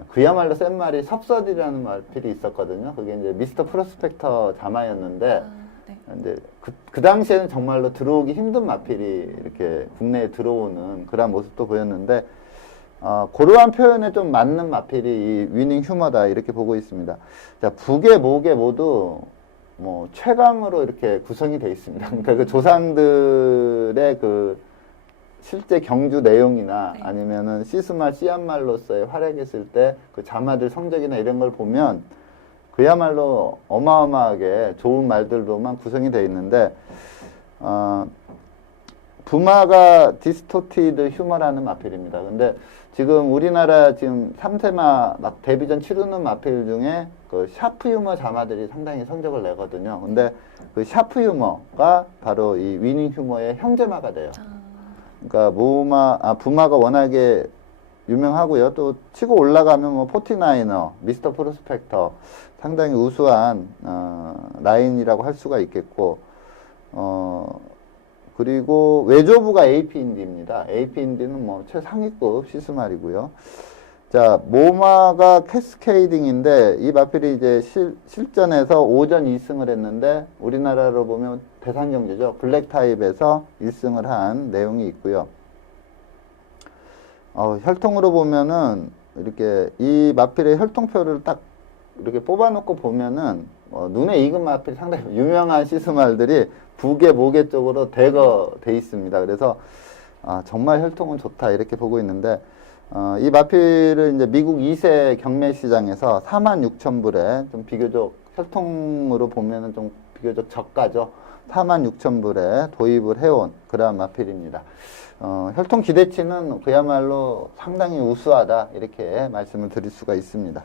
그야말로 센 말이 섭서디라는 말필이 있었거든요. 그게 이제 미스터 프로스펙터 자마였는데, 이제 그 당시에는 정말로 들어오기 힘든 마필이 이렇게 국내에 들어오는 그런 모습도 보였는데, 그러한 표현에 좀 맞는 마필이 이 위닝 휴머다, 이렇게 보고 있습니다. 자, 북에 목에 모두 최강으로 이렇게 구성이 되어 있습니다. 그러니까 그 조상들의 그 실제 경주 내용이나 아니면은 시스말, 씨앗말로서의 활약했을 때 그 자마들 성적이나 이런 걸 보면 그야말로 어마어마하게 좋은 말들로만 구성이 되어 있는데, 부마가 디스토티드 휴머라는 마필입니다. 근데 지금 우리나라 지금 3세마 데뷔전 치르는 마필 중에 그 샤프 유머 자마들이 상당히 성적을 내거든요. 근데 그 샤프 유머가 바로 이 위닝 휴머의 형제마가 돼요. 그러니까 부마가 워낙에 유명하고요. 또 치고 올라가면 뭐 포티나이너, 미스터 프로스펙터 상당히 우수한 라인이라고 할 수가 있겠고, 그리고 외조부가 AP-인디입니다. AP-인디는 뭐 최상위급 시스말이고요. 자, 모마가 캐스케이딩인데 이 마필이 이제 실전에서 오전 2승을 했는데 우리나라로 보면 대산경제죠. 블랙 타입에서 1승을 한 내용이 있고요. 혈통으로 보면은 이렇게 이 마필의 혈통표를 딱 이렇게 뽑아놓고 보면은 눈에 익은 마필이 상당히 유명한 시스말들이 부계, 모계 쪽으로 대거 돼 있습니다. 그래서 정말 혈통은 좋다 이렇게 보고 있는데 이 마필을 이제 미국 2세 경매 시장에서 46,000불에 좀 비교적 혈통으로 보면은 좀 비교적 저가죠. 46,000불에 도입을 해온 그러한 마필입니다. 혈통 기대치는 그야말로 상당히 우수하다 이렇게 말씀을 드릴 수가 있습니다.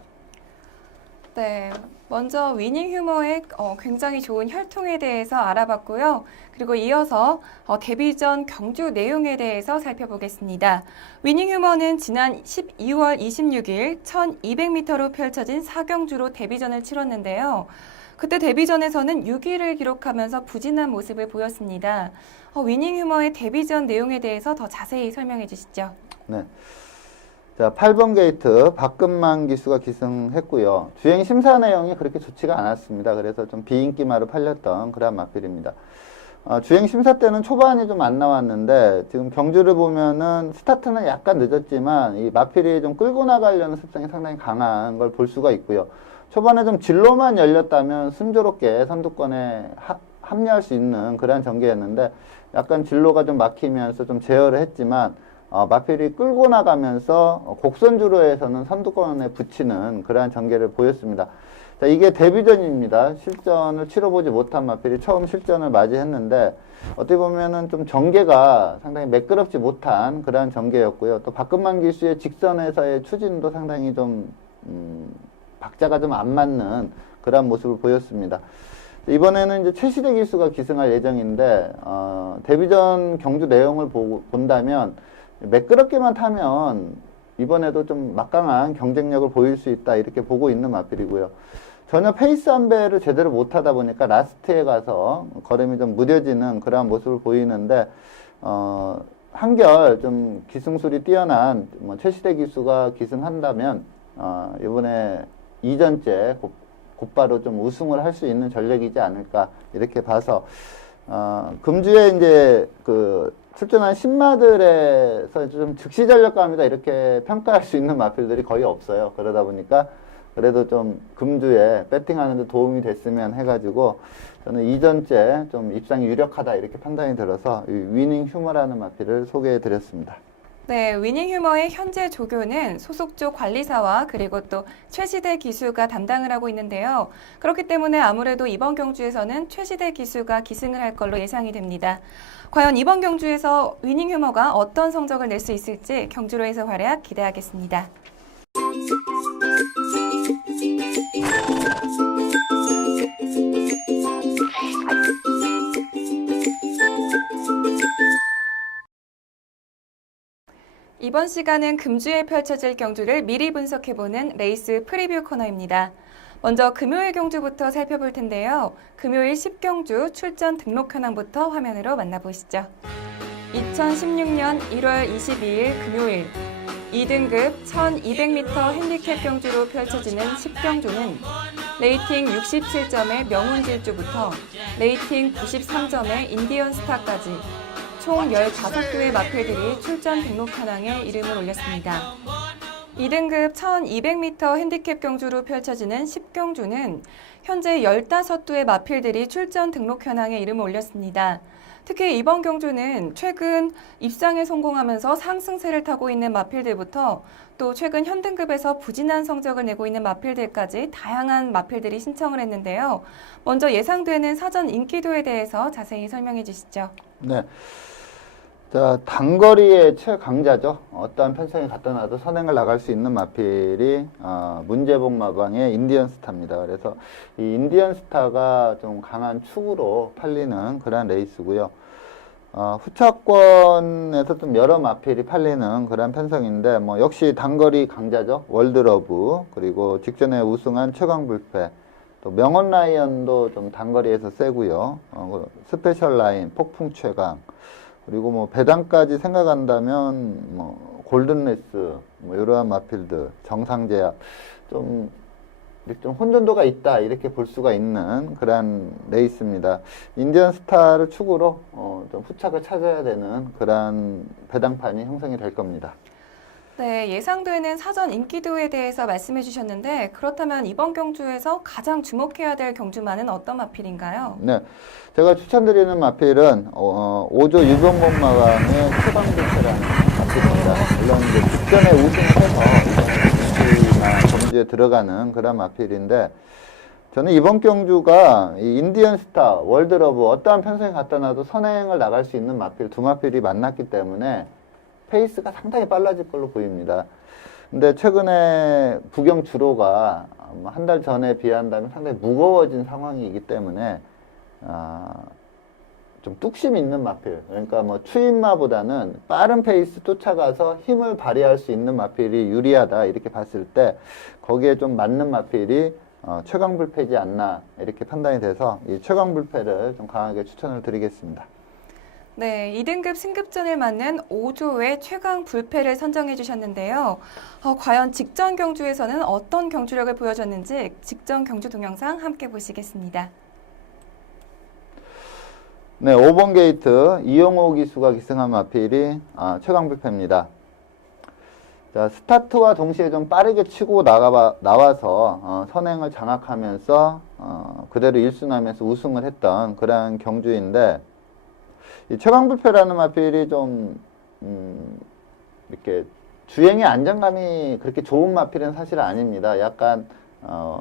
네, 먼저 위닝 휴머의 굉장히 좋은 혈통에 대해서 알아봤고요. 그리고 이어서 데뷔전 경주 내용에 대해서 살펴보겠습니다. 위닝 휴머는 지난 12월 26일 1200m로 펼쳐진 4경주로 데뷔전을 치렀는데요. 그때 데뷔전에서는 6위를 기록하면서 부진한 모습을 보였습니다. 위닝 휴머의 데뷔전 내용에 대해서 더 자세히 설명해 주시죠. 네. 자, 8번 게이트 박금만 기수가 기승했고요. 주행 심사 내용이 그렇게 좋지가 않았습니다. 그래서 좀 비인기마로 팔렸던 그런 마필입니다. 주행 심사 때는 초반이 좀 안 나왔는데 지금 경주를 보면은 스타트는 약간 늦었지만 이 마필이 좀 끌고 나가려는 습성이 상당히 강한 걸 볼 수가 있고요. 초반에 좀 진로만 열렸다면 순조롭게 선두권에 합류할 수 있는 그런 전개였는데 약간 진로가 좀 막히면서 좀 제어를 했지만 마필이 끌고 나가면서 곡선주로에서는 선두권에 붙이는 그러한 전개를 보였습니다. 자, 이게 데뷔전입니다. 실전을 치러보지 못한 마필이 처음 실전을 맞이했는데 어떻게 보면은 좀 전개가 상당히 매끄럽지 못한 그러한 전개였고요. 또 박금만 기수의 직선에서의 추진도 상당히 좀 박자가 좀 안 맞는 그러한 모습을 보였습니다. 이번에는 이제 최시대 기수가 기승할 예정인데 데뷔전 경주 내용을 본다면 매끄럽게만 타면 이번에도 좀 막강한 경쟁력을 보일 수 있다 이렇게 보고 있는 마필이고요. 전혀 페이스 안배를 제대로 못하다 보니까 라스트에 가서 걸음이 좀 무뎌지는 그러한 모습을 보이는데 한결 좀 기승술이 뛰어난 최시대 기수가 기승한다면 이번에 2전째 곧바로 좀 우승을 할 수 있는 전력이지 않을까 이렇게 봐서 금주에 이제 출전한 신마들에서 좀 즉시 전력감이다 이렇게 평가할 수 있는 마필들이 거의 없어요. 그러다 보니까 그래도 좀 금주에 배팅하는 데 도움이 됐으면 해가지고 저는 2전째 좀 입상이 유력하다 이렇게 판단이 들어서 이 위닝 휴머라는 마필을 소개해 드렸습니다. 네, 위닝 휴머의 현재 조교는 소속조 관리사와 그리고 또 최시대 기수가 담당을 하고 있는데요. 그렇기 때문에 아무래도 이번 경주에서는 최시대 기수가 기승을 할 걸로 예상이 됩니다. 과연 이번 경주에서 위닝 휴머가 어떤 성적을 낼 수 있을지 경주로에서 활약 기대하겠습니다. 이번 시간은 금주에 펼쳐질 경주를 미리 분석해보는 레이스 프리뷰 코너입니다. 먼저 금요일 경주부터 살펴볼 텐데요. 금요일 10경주 출전 등록 현황부터 화면으로 만나보시죠. 2016년 1월 22일 금요일 2등급 1200m 핸디캡 경주로 펼쳐지는 10경주는 레이팅 67점의 명운질주부터 레이팅 93점의 인디언스타까지 총 15개의 마필들이 출전 등록 현황에 이름을 올렸습니다. 2등급 1200m 핸디캡 경주로 펼쳐지는 10경주는 현재 15두의 마필들이 출전 등록 현황에 이름을 올렸습니다. 특히 이번 경주는 최근 입상에 성공하면서 상승세를 타고 있는 마필들부터 또 최근 현등급에서 부진한 성적을 내고 있는 마필들까지 다양한 마필들이 신청을 했는데요. 먼저 예상되는 사전 인기도에 대해서 자세히 설명해 주시죠. 네. 자, 단거리의 최강자죠. 어떠한 편성이 갖다 놔도 선행을 나갈 수 있는 마필이 문제복 마방의 인디언스타입니다. 그래서 이 인디언스타가 좀 강한 축으로 팔리는 그런 레이스고요. 후차권에서 좀 여러 마필이 팔리는 그런 편성인데, 뭐, 역시 단거리 강자죠. 월드러브, 그리고 직전에 우승한 최강불패, 또 명언 라이언도 좀 단거리에서 세고요. 스페셜 라인, 폭풍 최강, 그리고 뭐, 배당까지 생각한다면, 뭐, 골든레스, 뭐, 이러한 마필들, 정상제약, 좀 혼돈도가 있다 이렇게 볼 수가 있는 그런 레이스입니다. 인디언 스타를 축으로 좀 후착을 찾아야 되는 그런 배당판이 형성이 될 겁니다. 네, 예상되는 사전 인기도에 대해서 말씀해 주셨는데 그렇다면 이번 경주에서 가장 주목해야 될 경주마는 어떤 마필인가요? 네, 제가 추천드리는 마필은 5조 유병범마강의 최강불패라는 마필입니다. 물론 이제 직전에 우승을 해서 경주에 들어가는 그런 마필인데, 저는 이번 경주가 이 인디언 스타, 월드러브 어떠한 편성에 갖다 놔도 선행을 나갈 수 있는 마필 두 마필이 만났기 때문에 페이스가 상당히 빨라질 걸로 보입니다. 근데 최근에 부경 주로가 한 달 전에 비한다면 상당히 무거워진 상황이기 때문에 좀 뚝심 있는 마필, 그러니까 뭐 추임마보다는 빠른 페이스 쫓아가서 힘을 발휘할 수 있는 마필이 유리하다 이렇게 봤을 때 거기에 좀 맞는 마필이 최강불패지 않나 이렇게 판단이 돼서 이 최강불패를 좀 강하게 추천을 드리겠습니다. 네, 2등급 승급전을 맞는 5조의 최강 불패를 선정해 주셨는데요. 과연 직전 경주에서는 어떤 경주력을 보여줬는지 직전 경주 동영상 함께 보시겠습니다. 네, 5번 게이트 이용호 기수가 기승한 마필이 최강불패입니다. 자, 스타트와 동시에 좀 빠르게 치고 나와서 선행을 장악하면서 그대로 1순하면서 우승을 했던 그런 경주인데, 이 최강불패라는 마필이 좀 이렇게 주행의 안정감이 그렇게 좋은 마필은 사실 아닙니다. 약간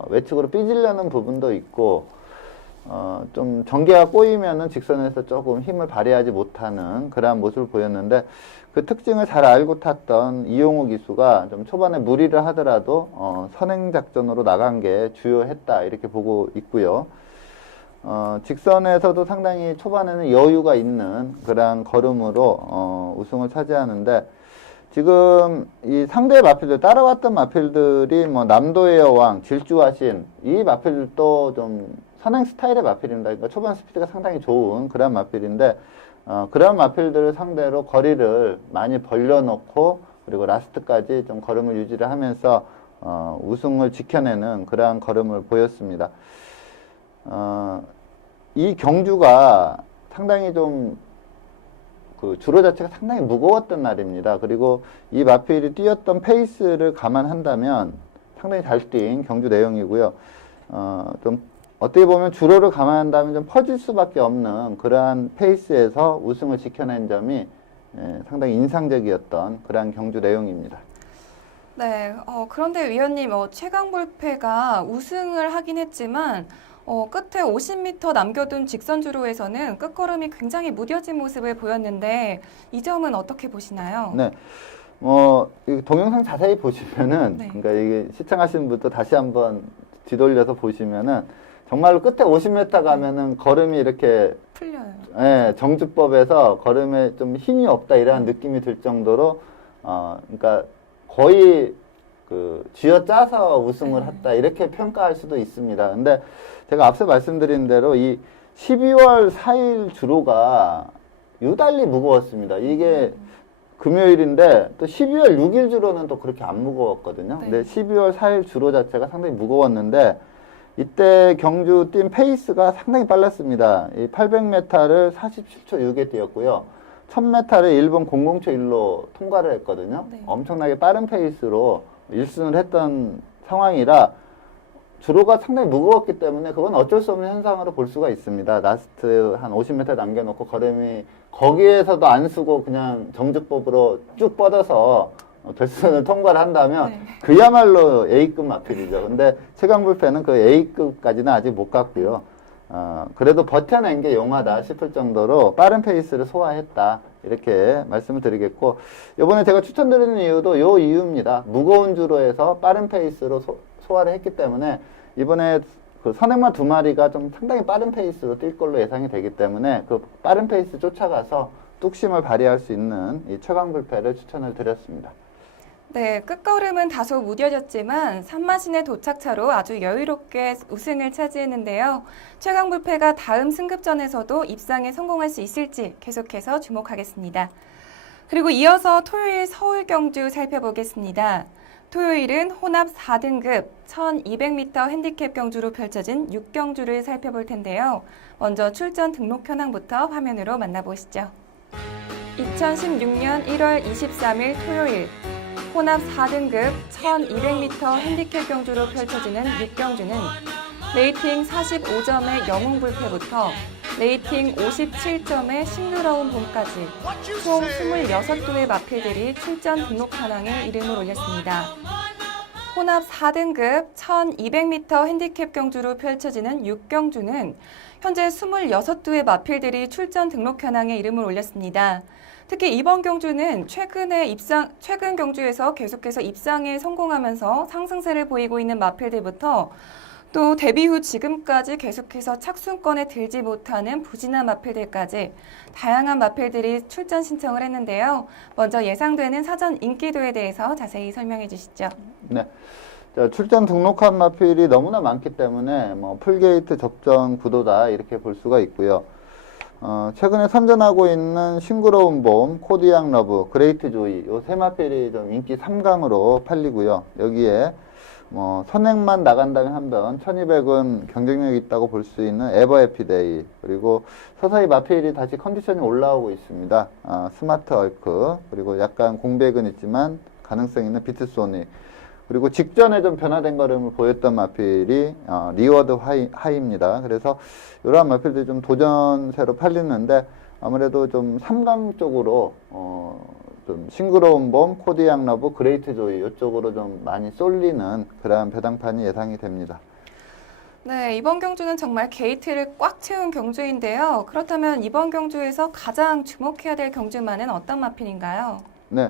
외측으로 삐질려는 부분도 있고 좀 전개가 꼬이면은 직선에서 조금 힘을 발휘하지 못하는 그러한 모습을 보였는데, 그 특징을 잘 알고 탔던 이용호 기수가 좀 초반에 무리를 하더라도 선행 작전으로 나간 게 주요했다 이렇게 보고 있고요. 직선에서도 상당히 초반에는 여유가 있는 그런 걸음으로 우승을 차지하는데, 지금 이 상대 마필들 따라왔던 마필들이 뭐 남도의 여왕, 질주하신 이 마필들도 좀 선행 스타일의 마필입니다. 그러니까 초반 스피드가 상당히 좋은 그런 마필인데, 그런 마필들을 상대로 거리를 많이 벌려놓고 그리고 라스트까지 좀 걸음을 유지를 하면서 우승을 지켜내는 그러한 걸음을 보였습니다. 이 경주가 상당히 좀 그 주로 자체가 상당히 무거웠던 날입니다. 그리고 이 마필이 뛰었던 페이스를 감안한다면 상당히 잘 뛴 경주 내용이고요. 좀 어떻게 보면 주로를 감안한다면 좀 퍼질 수밖에 없는 그러한 페이스에서 우승을 지켜낸 점이 상당히 인상적이었던 그러한 경주 내용입니다. 네, 그런데 위원님, 최강불패가 우승을 하긴 했지만 끝에 50m 남겨둔 직선주로에서는 끝걸음이 굉장히 무뎌진 모습을 보였는데 이 점은 어떻게 보시나요? 네. 이 동영상 자세히 보시면은, 네. 그러니까 이게 시청하시는 분도 다시 한번 뒤돌려서 보시면은, 정말로 끝에 50m 가면은 걸음이 이렇게, 풀려요. 예, 정주법에서 걸음에 좀 힘이 없다 이런 느낌이 들 정도로, 그러니까 거의 쥐어짜서 우승을 했다 이렇게 평가할 수도 있습니다. 근데 제가 앞서 말씀드린 대로 이 12월 4일 주로가 유달리 무거웠습니다. 이게 금요일인데 또 12월 6일 주로는 또 그렇게 안 무거웠거든요. 네. 근데 12월 4일 주로 자체가 상당히 무거웠는데, 이때 경주 뛴 페이스가 상당히 빨랐습니다. 이 800m를 47초 6에 뛰었고요. 1000m를 1분 00초 1로 통과를 했거든요. 네. 엄청나게 빠른 페이스로 1순을 했던 상황이라 주로가 상당히 무거웠기 때문에 그건 어쩔 수 없는 현상으로 볼 수가 있습니다. 라스트 한 50m 남겨놓고 걸음이 거기에서도 안 쓰고 그냥 정주법으로 쭉 뻗어서 결선을 통과를 한다면 네. 그야말로 A급 마필이죠. 근데 최강불패는 그 A급까지는 아직 못 갔고요. 그래도 버텨낸 게 용하다 싶을 정도로 빠른 페이스를 소화했다 이렇게 말씀을 드리겠고, 이번에 제가 추천드리는 이유도 요 이유입니다. 무거운 주로에서 빠른 페이스로 소화를 했기 때문에 이번에 그 선행마 두 마리가 좀 상당히 빠른 페이스로 뛸 걸로 예상이 되기 때문에 그 빠른 페이스 쫓아가서 뚝심을 발휘할 수 있는 이 최강불패를 추천을 드렸습니다. 네, 끝걸음은 다소 무뎌졌지만 산마신의 도착차로 아주 여유롭게 우승을 차지했는데요. 최강불패가 다음 승급전에서도 입상에 성공할 수 있을지 계속해서 주목하겠습니다. 그리고 이어서 토요일 서울 경주 살펴보겠습니다. 토요일은 혼합 4등급 1200m 핸디캡 경주로 펼쳐진 6경주를 살펴볼 텐데요. 먼저 출전 등록 현황부터 화면으로 만나보시죠. 2016년 1월 23일 토요일 혼합 4등급 1200m 핸디캡 경주로 펼쳐지는 6경주는 레이팅 45점의 영웅불패부터 레이팅 57점의 싱그러운 봄까지 총 26도의 마필들이 출전 등록 현황에 이름을 올렸습니다. 혼합 4등급 1200m 핸디캡 경주로 펼쳐지는 6경주는 현재 26도의 마필들이 출전 등록 현황에 이름을 올렸습니다. 특히 이번 경주는 최근 경주에서 계속해서 입상에 성공하면서 상승세를 보이고 있는 마필들부터 또 데뷔 후 지금까지 계속해서 착순권에 들지 못하는 부진한 마필들까지 다양한 마필들이 출전 신청을 했는데요. 먼저 예상되는 사전 인기도에 대해서 자세히 설명해 주시죠. 네. 자, 출전 등록한 마필이 너무나 많기 때문에 풀게이트 접전 구도다 이렇게 볼 수가 있고요. 최근에 선전하고 있는 싱그러운 봄, 코디앙 러브, 그레이트 조이 이 세 마필이 좀 인기 3강으로 팔리고요. 여기에 선행만 나간다면 한번 1200은 경쟁력이 있다고 볼 수 있는 에버 해피데이, 그리고 서서히 마필이 다시 컨디션이 올라오고 있습니다. 스마트 얼크, 그리고 약간 공백은 있지만 가능성 있는 비트소닉, 그리고 직전에 좀 변화된 걸음을 보였던 마필이 리워드 하이입니다. 그래서 이러한 마필들이 좀 도전세로 팔리는데 아무래도 좀 3강 쪽으로 좀 싱그러운 봄, 코디앙 러브, 그레이트 조이 이쪽으로 좀 많이 쏠리는 그러한 배당판이 예상이 됩니다. 네, 이번 경주는 정말 게이트를 꽉 채운 경주인데요. 그렇다면 이번 경주에서 가장 주목해야 될 경주만은 어떤 마필인가요? 네,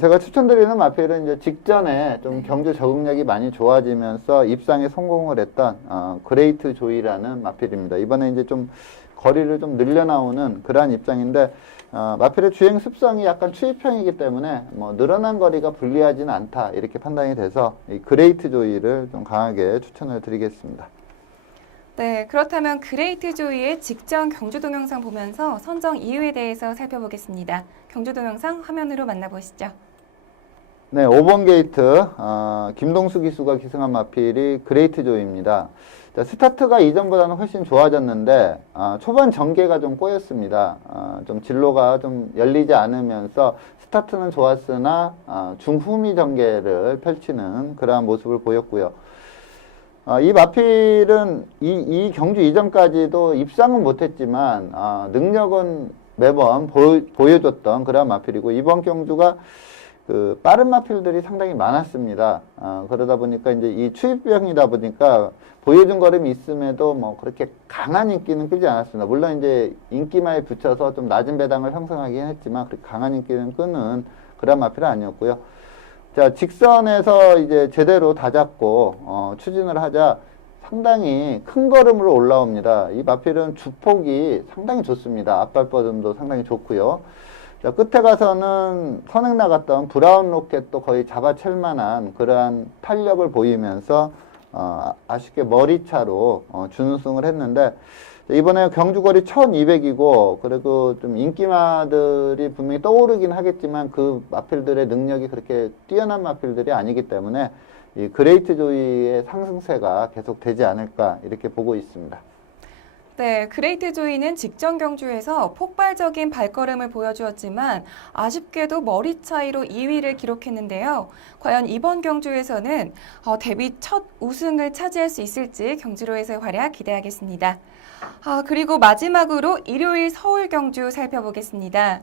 제가 추천드리는 마필은 이제 직전에 좀 경주 적응력이 많이 좋아지면서 입상에 성공을 했던 그레이트 조이라는 마필입니다. 이번에 이제 좀 거리를 좀 늘려 나오는 그러한 입장인데 마필의 주행 습성이 약간 추입형이기 때문에 늘어난 거리가 불리하지는 않다 이렇게 판단이 돼서 이 그레이트 조이를 좀 강하게 추천을 드리겠습니다. 네, 그렇다면 그레이트 조이의 직전 경주 동영상 보면서 선정 이유에 대해서 살펴보겠습니다. 경주 동영상 화면으로 만나보시죠. 네, 5번 게이트 김동수 기수가 기승한 마필이 그레이트 조이입니다. 자, 스타트가 이전보다는 훨씬 좋아졌는데 초반 전개가 좀 꼬였습니다. 좀 진로가 좀 열리지 않으면서 스타트는 좋았으나 중후미 전개를 펼치는 그러한 모습을 보였고요. 이 마필은 이 경주 이전까지도 입상은 못했지만 능력은 매번 보여줬던 그런 마필이고 이번 경주가 그 빠른 마필들이 상당히 많았습니다. 그러다 보니까 이제 이 추입병이다 보니까 보여준 걸음이 있음에도 그렇게 강한 인기는 끌지 않았습니다. 물론 이제 인기만에 붙여서 좀 낮은 배당을 형성하긴 했지만 그렇게 강한 인기는 끄는 그런 마필은 아니었고요. 자, 직선에서 이제 제대로 다잡고 추진을 하자 상당히 큰 걸음으로 올라옵니다. 이 마필은 주폭이 상당히 좋습니다. 앞발뻗음도 상당히 좋고요. 자, 끝에 가서는 선행 나갔던 브라운 로켓도 거의 잡아챌 만한 그러한 탄력을 보이면서 아쉽게 머리차로 준우승을 했는데 이번에 경주거리 1200이고 그리고 좀 인기마들이 분명히 떠오르긴 하겠지만 그 마필들의 능력이 그렇게 뛰어난 마필들이 아니기 때문에 이 그레이트 조이의 상승세가 계속 되지 않을까 이렇게 보고 있습니다. 네, 그레이트 조이는 직전 경주에서 폭발적인 발걸음을 보여주었지만 아쉽게도 머리 차이로 2위를 기록했는데요. 과연 이번 경주에서는 데뷔 첫 우승을 차지할 수 있을지 경주로에서의 활약 기대하겠습니다. 그리고 마지막으로 일요일 서울 경주 살펴보겠습니다.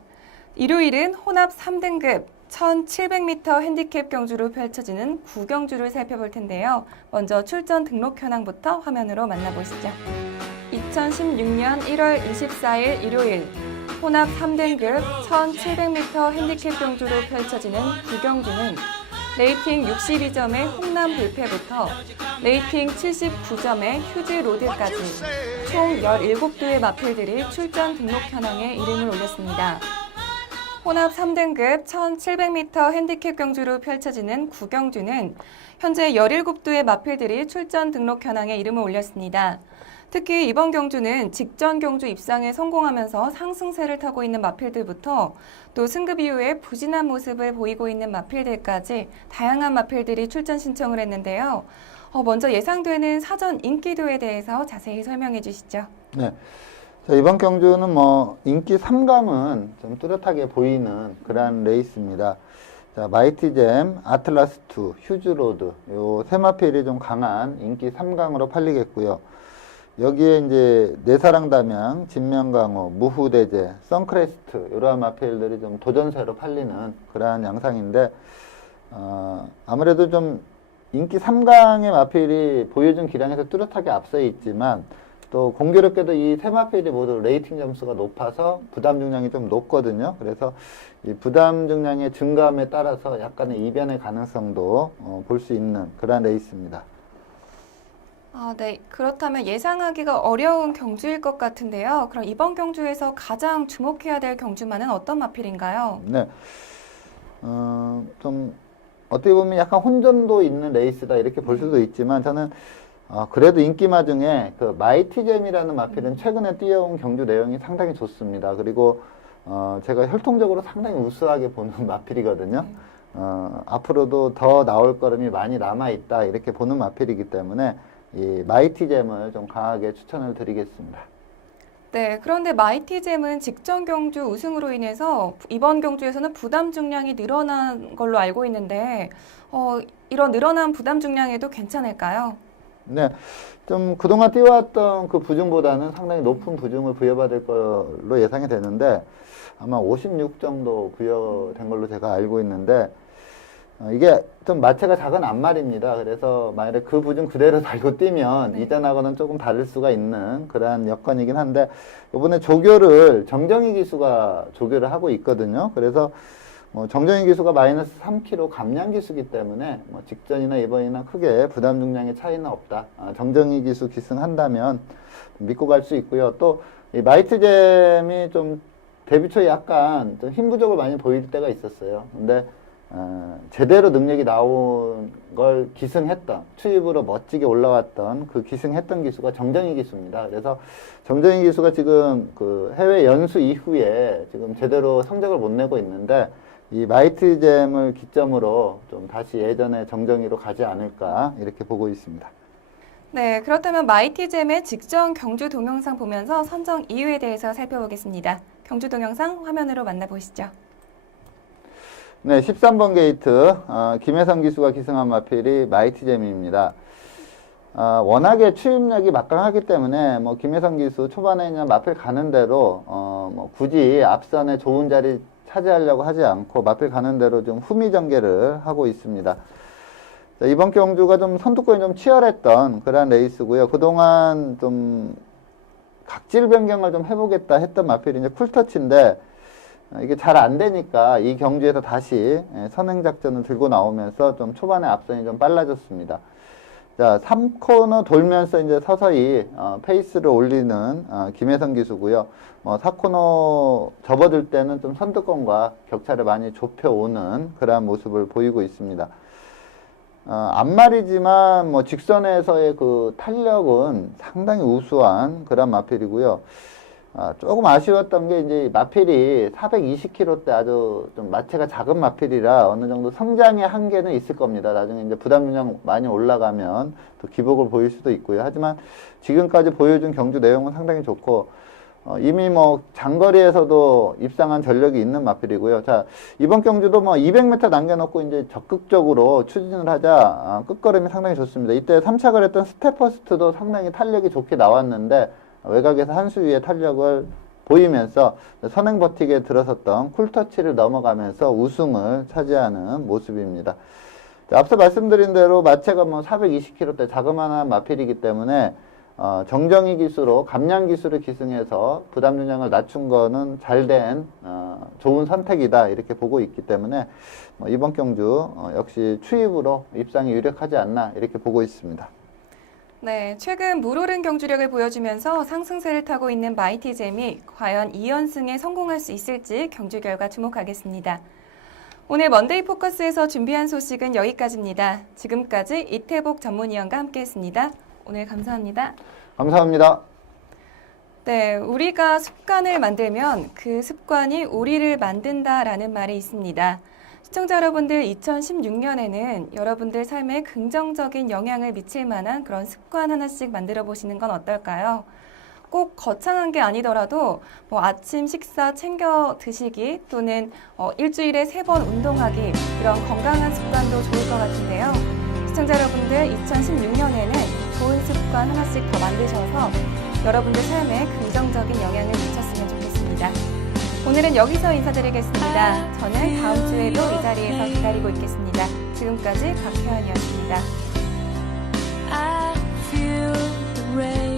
일요일은 혼합 3등급 1700m 핸디캡 경주로 펼쳐지는 9경주를 살펴볼 텐데요. 먼저 출전 등록 현황부터 화면으로 만나보시죠. 2016년 1월 24일 일요일 혼합 3등급 1700m 핸디캡 경주로 펼쳐지는 9경주는 레이팅 62점의 홈런 불패부터 레이팅 79점의 휴즈 로드까지 총 17두의 마필들이 출전 등록 현황에 이름을 올렸습니다. 혼합 3등급 1700m 핸디캡 경주로 펼쳐지는 9경주는 현재 17두의 마필들이 출전 등록 현황에 이름을 올렸습니다. 특히 이번 경주는 직전 경주 입상에 성공하면서 상승세를 타고 있는 마필들부터 또 승급 이후에 부진한 모습을 보이고 있는 마필들까지 다양한 마필들이 출전 신청을 했는데요. 먼저 예상되는 사전 인기도에 대해서 자세히 설명해 주시죠. 네. 자, 이번 경주는 뭐 인기 3강은 좀 뚜렷하게 보이는 그런 레이스입니다. 자, 마이티잼, 아틀라스2, 휴즈로드 요 세 마필이 좀 강한 인기 3강으로 팔리겠고요. 여기에 이제 내사랑담양, 진명강호, 무후대제, 선크레스트 이러한 마필들이 좀 도전세로 팔리는 그러한 양상인데 아무래도 좀 인기 3강의 마필이 보여준 기량에서 뚜렷하게 앞서 있지만 또 공교롭게도 이 세 마필이 모두 레이팅 점수가 높아서 부담 중량이 좀 높거든요. 그래서 이 부담 중량의 증감에 따라서 약간의 이변의 가능성도 볼 수 있는 그런 레이스입니다. 네. 그렇다면 예상하기가 어려운 경주일 것 같은데요. 그럼 이번 경주에서 가장 주목해야 될 경주만은 어떤 마필인가요? 네. 좀 어떻게 보면 약간 혼전도 있는 레이스다 이렇게 볼 수도 있지만 저는 그래도 인기마 중에 그 마이티잼이라는 마필은 최근에 뛰어온 경주 내용이 상당히 좋습니다. 그리고 제가 혈통적으로 상당히 우수하게 보는 마필이거든요. 앞으로도 더 나올 걸음이 많이 남아있다 이렇게 보는 마필이기 때문에 이 마이티잼을 좀 강하게 추천을 드리겠습니다. 네, 그런데 마이티잼은 직전 경주 우승으로 인해서 이번 경주에서는 부담 중량이 늘어난 걸로 알고 있는데 이런 늘어난 부담 중량에도 괜찮을까요? 네, 좀 그동안 뛰어왔던 그 부중보다는 상당히 높은 부중을 부여받을 걸로 예상이 되는데 아마 56 정도 부여된 걸로 제가 알고 있는데 이게 좀 마체가 작은 암말입니다. 그래서 만약에 그 부중 그대로 달고 뛰면 이전하고는 조금 다를 수가 있는 그러한 여건이긴 한데 이번에 조교를 정정희 기수가 조교를 하고 있거든요. 그래서 정정희 기수가 마이너스 3kg 감량 기수기 때문에 직전이나 이번이나 크게 부담 중량의 차이는 없다. 정정희 기수 기승한다면 믿고 갈 수 있고요. 또 이 마이트잼이 좀 데뷔 초에 약간 좀 힘 부족을 많이 보일 때가 있었어요. 근데 제대로 능력이 나온 걸 기승했던, 투입으로 멋지게 올라왔던 그 기승했던 기수가 정정희 기수입니다. 그래서 정정희 기수가 지금 그 해외 연수 이후에 지금 제대로 성적을 못 내고 있는데 이 마이티잼을 기점으로 좀 다시 예전의 정정희로 가지 않을까 이렇게 보고 있습니다. 네, 그렇다면 마이티잼의 직전 경주 동영상 보면서 선정 이유에 대해서 살펴보겠습니다. 경주 동영상 화면으로 만나보시죠. 네, 13번 게이트 김혜성 기수가 기승한 마필이 마이티잼입니다. 워낙에 추임력이 막강하기 때문에 김혜성 기수 초반에 그냥 마필 가는 대로 굳이 앞선에 좋은 자리 차지하려고 하지 않고 마필 가는 대로 좀 후미전개를 하고 있습니다. 자, 이번 경주가 좀 선두권이 좀 치열했던 그런 레이스고요. 그동안 좀 각질 변경을 좀 해보겠다 했던 마필이 이제 쿨터치인데 이게 잘 안 되니까 이 경주에서 다시 선행 작전을 들고 나오면서 좀 초반에 앞선이 좀 빨라졌습니다. 자, 3코너 돌면서 이제 서서히 페이스를 올리는 김혜성 기수고요. 4코너 접어들 때는 좀 선두권과 격차를 많이 좁혀오는 그러한 모습을 보이고 있습니다. 앞말이지만 직선에서의 그 탄력은 상당히 우수한 그런 마필이고요. 조금 아쉬웠던 게 이제 마필이 420kg 아주 좀 마체가 작은 마필이라 어느 정도 성장의 한계는 있을 겁니다. 나중에 이제 부담 중량 많이 올라가면 또 기복을 보일 수도 있고요. 하지만 지금까지 보여준 경주 내용은 상당히 좋고 이미 장거리에서도 입상한 전력이 있는 마필이고요. 자, 이번 경주도 200m 남겨놓고 이제 적극적으로 추진을 하자 끝걸음이 상당히 좋습니다. 이때 3착을 했던 스테퍼스트도 상당히 탄력이 좋게 나왔는데 외곽에서 한 수 위에 탄력을 보이면서 선행 버티기에 들어섰던 쿨터치를 넘어가면서 우승을 차지하는 모습입니다. 자, 앞서 말씀드린 대로 마체가 420kg대 자그마한 마필이기 때문에 정정희 기수로 감량 기수를 기승해서 부담 중량을 낮춘 거는 잘된 좋은 선택이다 이렇게 보고 있기 때문에 이번 경주 역시 추입으로 입상이 유력하지 않나 이렇게 보고 있습니다. 네, 최근 물오른 경주력을 보여주면서 상승세를 타고 있는 마이티잼이 과연 2연승에 성공할 수 있을지 경주 결과 주목하겠습니다. 오늘 먼데이 포커스에서 준비한 소식은 여기까지입니다. 지금까지 이태복 전문위원과 함께했습니다. 오늘 감사합니다. 감사합니다. 네, 우리가 습관을 만들면 그 습관이 우리를 만든다라는 말이 있습니다. 시청자 여러분들, 2016년에는 여러분들 삶에 긍정적인 영향을 미칠 만한 그런 습관 하나씩 만들어 보시는 건 어떨까요? 꼭 거창한 게 아니더라도 아침 식사 챙겨 드시기 또는 일주일에 3번 운동하기, 이런 건강한 습관도 좋을 것 같은데요. 시청자 여러분들, 2016년에는 좋은 습관 하나씩 더 만드셔서 여러분들 삶에 긍정적인 영향을 미쳤으면 좋겠습니다. 오늘은 여기서 인사드리겠습니다. 저는 다음 주에도 이 자리에서 기다리고 있겠습니다. 지금까지 박혜원이었습니다. I feel the rain.